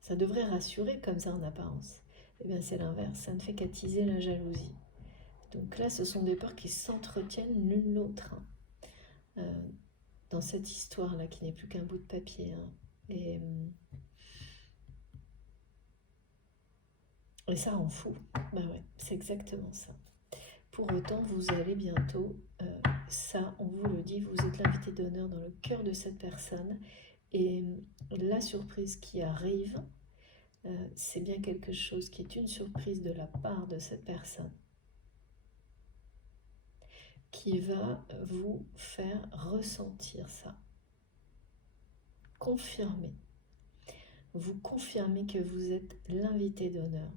ça devrait rassurer comme ça en apparence. Eh bien, c'est l'inverse, ça ne fait qu'attiser la jalousie. Donc là, ce sont des peurs qui s'entretiennent l'une l'autre dans cette histoire-là qui n'est plus qu'un bout de papier. Et ça rend fou. Bah ouais, c'est exactement ça. Pour autant, vous allez bientôt, ça, on vous le dit, vous êtes l'invité d'honneur dans le cœur de cette personne. Et la surprise qui arrive, c'est bien quelque chose qui est une surprise de la part de cette personne, qui va vous faire ressentir ça. Confirmer. Vous confirmez que vous êtes l'invité d'honneur.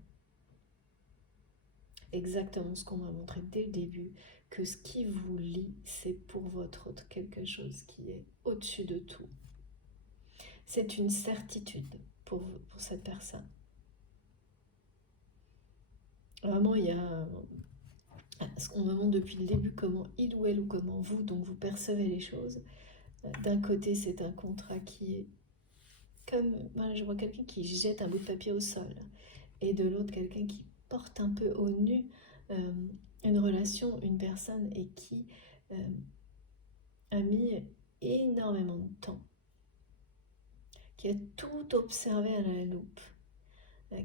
Exactement ce qu'on m'a montré dès le début, que ce qui vous lie, c'est pour votre autre quelque chose qui est au-dessus de tout. C'est une certitude pour cette personne. Vraiment, il y a... On me montre depuis le début comment il ou elle ou comment vous, donc vous percevez les choses. D'un côté, c'est un contrat qui est comme... Voilà, je vois quelqu'un qui jette un bout de papier au sol. Et de l'autre, quelqu'un qui porte un peu au nu euh, une relation, une personne, et qui euh, a mis énormément de temps, qui a tout observé à la loupe,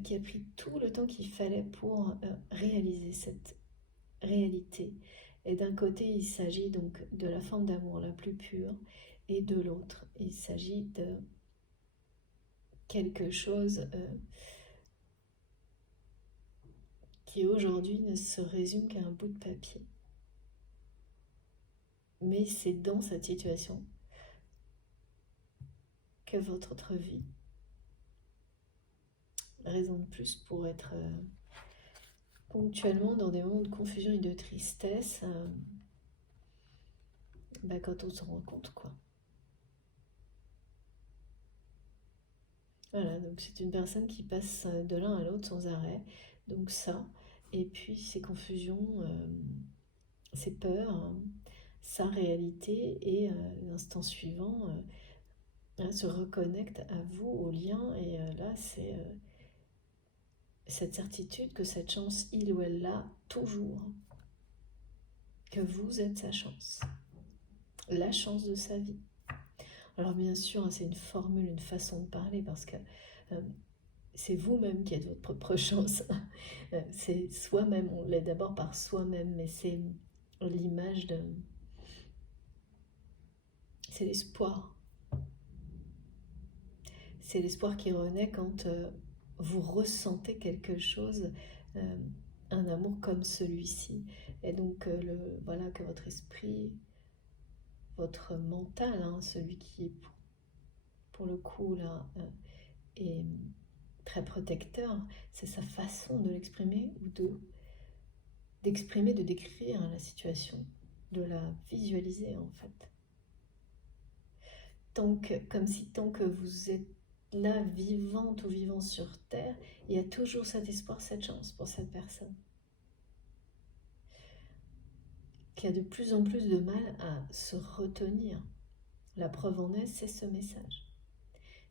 qui a pris tout le temps qu'il fallait pour réaliser cette réalité. Et d'un côté, il s'agit donc de la forme d'amour la plus pure, et de l'autre, il s'agit de quelque chose qui aujourd'hui ne se résume qu'à un bout de papier. Mais c'est dans cette situation que votre autre vie, raison de plus pour être ponctuellement dans des moments de confusion et de tristesse, quand on se rend compte, quoi. Voilà, donc c'est une personne qui passe de l'un à l'autre sans arrêt. Donc ça, et puis ces confusions, ces peurs, hein, sa réalité, et l'instant suivant se reconnecte à vous, au lien, et là c'est cette certitude que cette chance, il ou elle l'a toujours, que vous êtes sa chance, la chance de sa vie. Alors bien sûr, hein, c'est une formule, une façon de parler, parce que euh, c'est vous-même qui êtes votre propre chance. C'est soi-même, on l'est d'abord par soi-même, mais c'est l'image de... C'est l'espoir. C'est l'espoir qui renaît quand vous ressentez quelque chose, euh, un amour comme celui-ci. Et donc, voilà, que votre esprit, votre mental, hein, celui qui est pour le coup là, est très protecteur, c'est sa façon de l'exprimer ou d'exprimer, de décrire la situation, de la visualiser en fait. Comme si tant que vous êtes là, vivante ou vivant sur Terre, il y a toujours cet espoir, cette chance pour cette personne, qui a de plus en plus de mal à se retenir. La preuve en est, c'est ce message.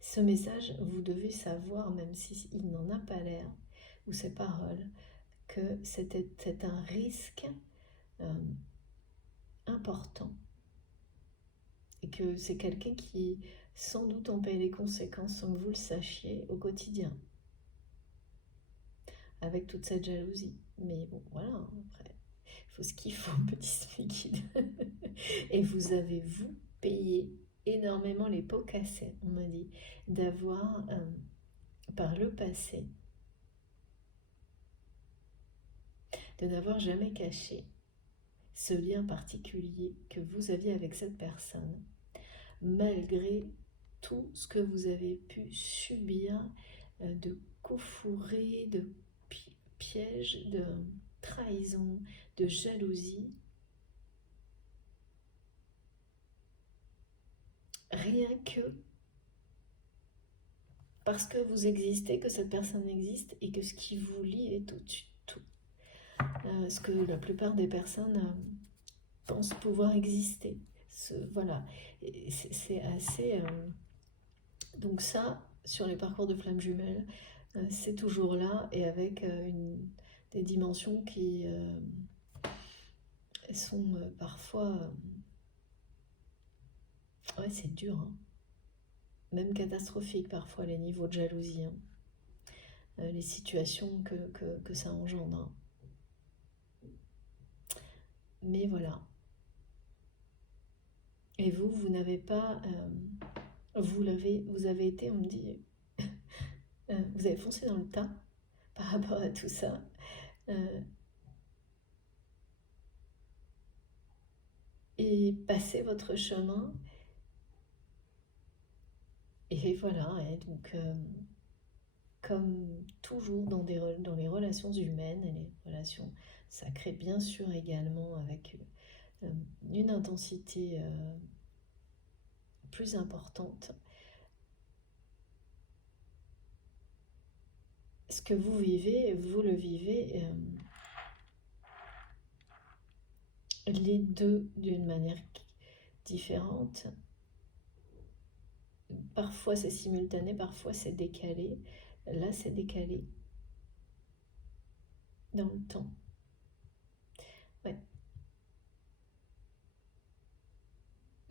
Ce message, vous devez savoir, même s'il n'en a pas l'air, ou ces paroles, que c'est un risque euh, important, et que c'est quelqu'un qui sans doute en paye les conséquences sans que vous le sachiez au quotidien, avec toute cette jalousie. Mais bon, voilà, après, il faut ce qu'il faut, petit liquide. Et vous avez, vous, payé énormément les pots cassés, on m'a dit, d'avoir, par le passé, de n'avoir jamais caché ce lien particulier que vous aviez avec cette personne, malgré tout ce que vous avez pu subir de coups fourrés, de pièges, de trahison, de jalousie. Rien que parce que vous existez, que cette personne existe, et que ce qui vous lie est au-dessus de tout. Ce que la plupart des personnes pensent pouvoir exister. Voilà, c'est assez... donc ça, sur les parcours de flammes jumelles, c'est toujours là, et avec des dimensions qui sont parfois... ouais, c'est dur, hein. Même catastrophique parfois, les niveaux de jalousie, hein. Les situations que ça engendre, hein. Mais voilà. Et vous n'avez pas... vous avez été, on me dit... vous avez foncé dans le tas par rapport à tout ça. Et passé votre chemin. Et voilà, et donc... comme toujours dans les relations humaines et les relations sacrées, bien sûr, également avec une intensité plus importante, ce que vous vivez, vous le vivez les deux d'une manière différente. Parfois c'est simultané, parfois c'est décalé. Là c'est décalé dans le temps. Ouais.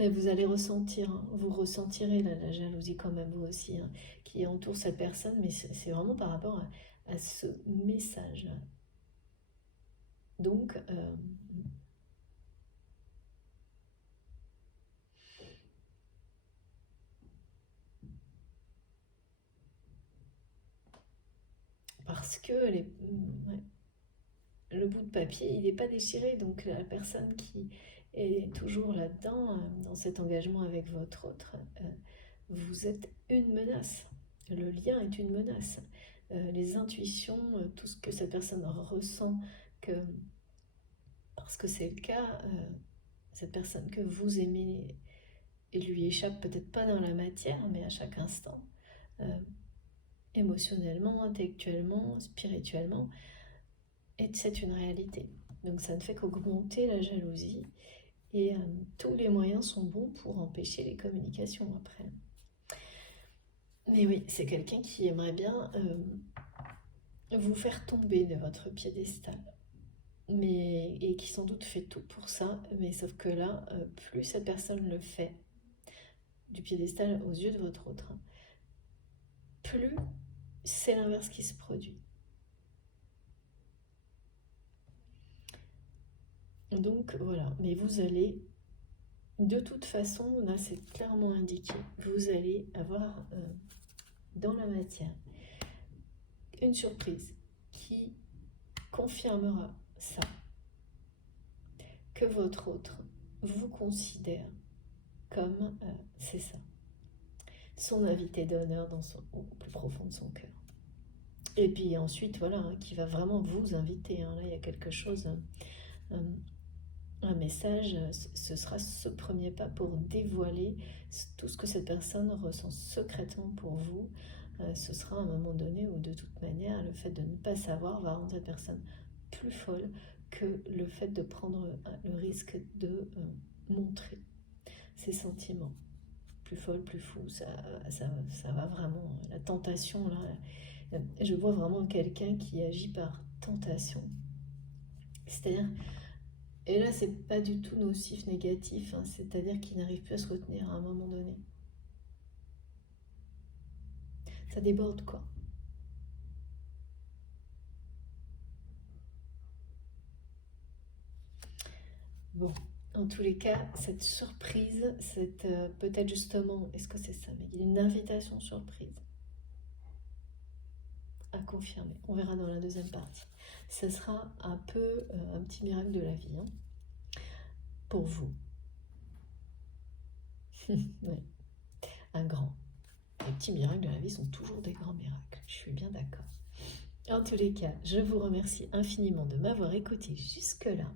Et vous allez ressentir, hein, vous ressentirez la jalousie quand même, vous aussi, hein, qui entoure cette personne, mais c'est vraiment par rapport à ce message-là. Donc, parce que ouais, le bout de papier, il n'est pas déchiré, donc la personne qui est toujours là-dedans, dans cet engagement avec votre autre, vous êtes une menace. Le lien est une menace. Les intuitions, tout ce que cette personne ressent, que, parce que c'est le cas, cette personne que vous aimez lui échappe peut-être pas dans la matière, mais à chaque instant, émotionnellement, intellectuellement, spirituellement, et c'est une réalité. Donc ça ne fait qu'augmenter la jalousie, et tous les moyens sont bons pour empêcher les communications après. Mais oui, c'est quelqu'un qui aimerait bien vous faire tomber de votre piédestal, et qui sans doute fait tout pour ça, mais sauf que là, plus cette personne le fait du piédestal aux yeux de votre autre, plus c'est l'inverse qui se produit. Donc voilà, mais vous allez, de toute façon, là c'est clairement indiqué, vous allez avoir dans la matière une surprise qui confirmera ça, que votre autre vous considère comme, c'est ça, son invité d'honneur au plus profond de son cœur. Et puis ensuite, voilà, hein, qui va vraiment vous inviter. Hein, là, il y a quelque chose, un message, ce sera ce premier pas pour dévoiler tout ce que cette personne ressent secrètement pour vous. Ce sera à un moment donné où, de toute manière, le fait de ne pas savoir va rendre cette personne plus folle que le fait de prendre le risque de montrer ses sentiments. Plus folle, plus fou, ça va vraiment, la tentation, là, je vois vraiment quelqu'un qui agit par tentation. C'est-à-dire, et là c'est pas du tout nocif, négatif, hein, c'est-à-dire qu'il n'arrive plus à se retenir à un moment donné. Ça déborde quoi. Bon, en tous les cas, cette surprise, peut-être justement, est-ce que c'est ça, mais il y a une invitation surprise à confirmer. On verra dans la deuxième partie. Ce sera un peu un petit miracle de la vie, hein, pour vous. Oui, un grand. Les petits miracles de la vie sont toujours des grands miracles, je suis bien d'accord. En tous les cas, je vous remercie infiniment de m'avoir écouté jusque-là.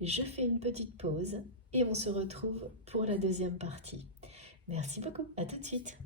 Je fais une petite pause et on se retrouve pour la deuxième partie. Merci beaucoup, à tout de suite.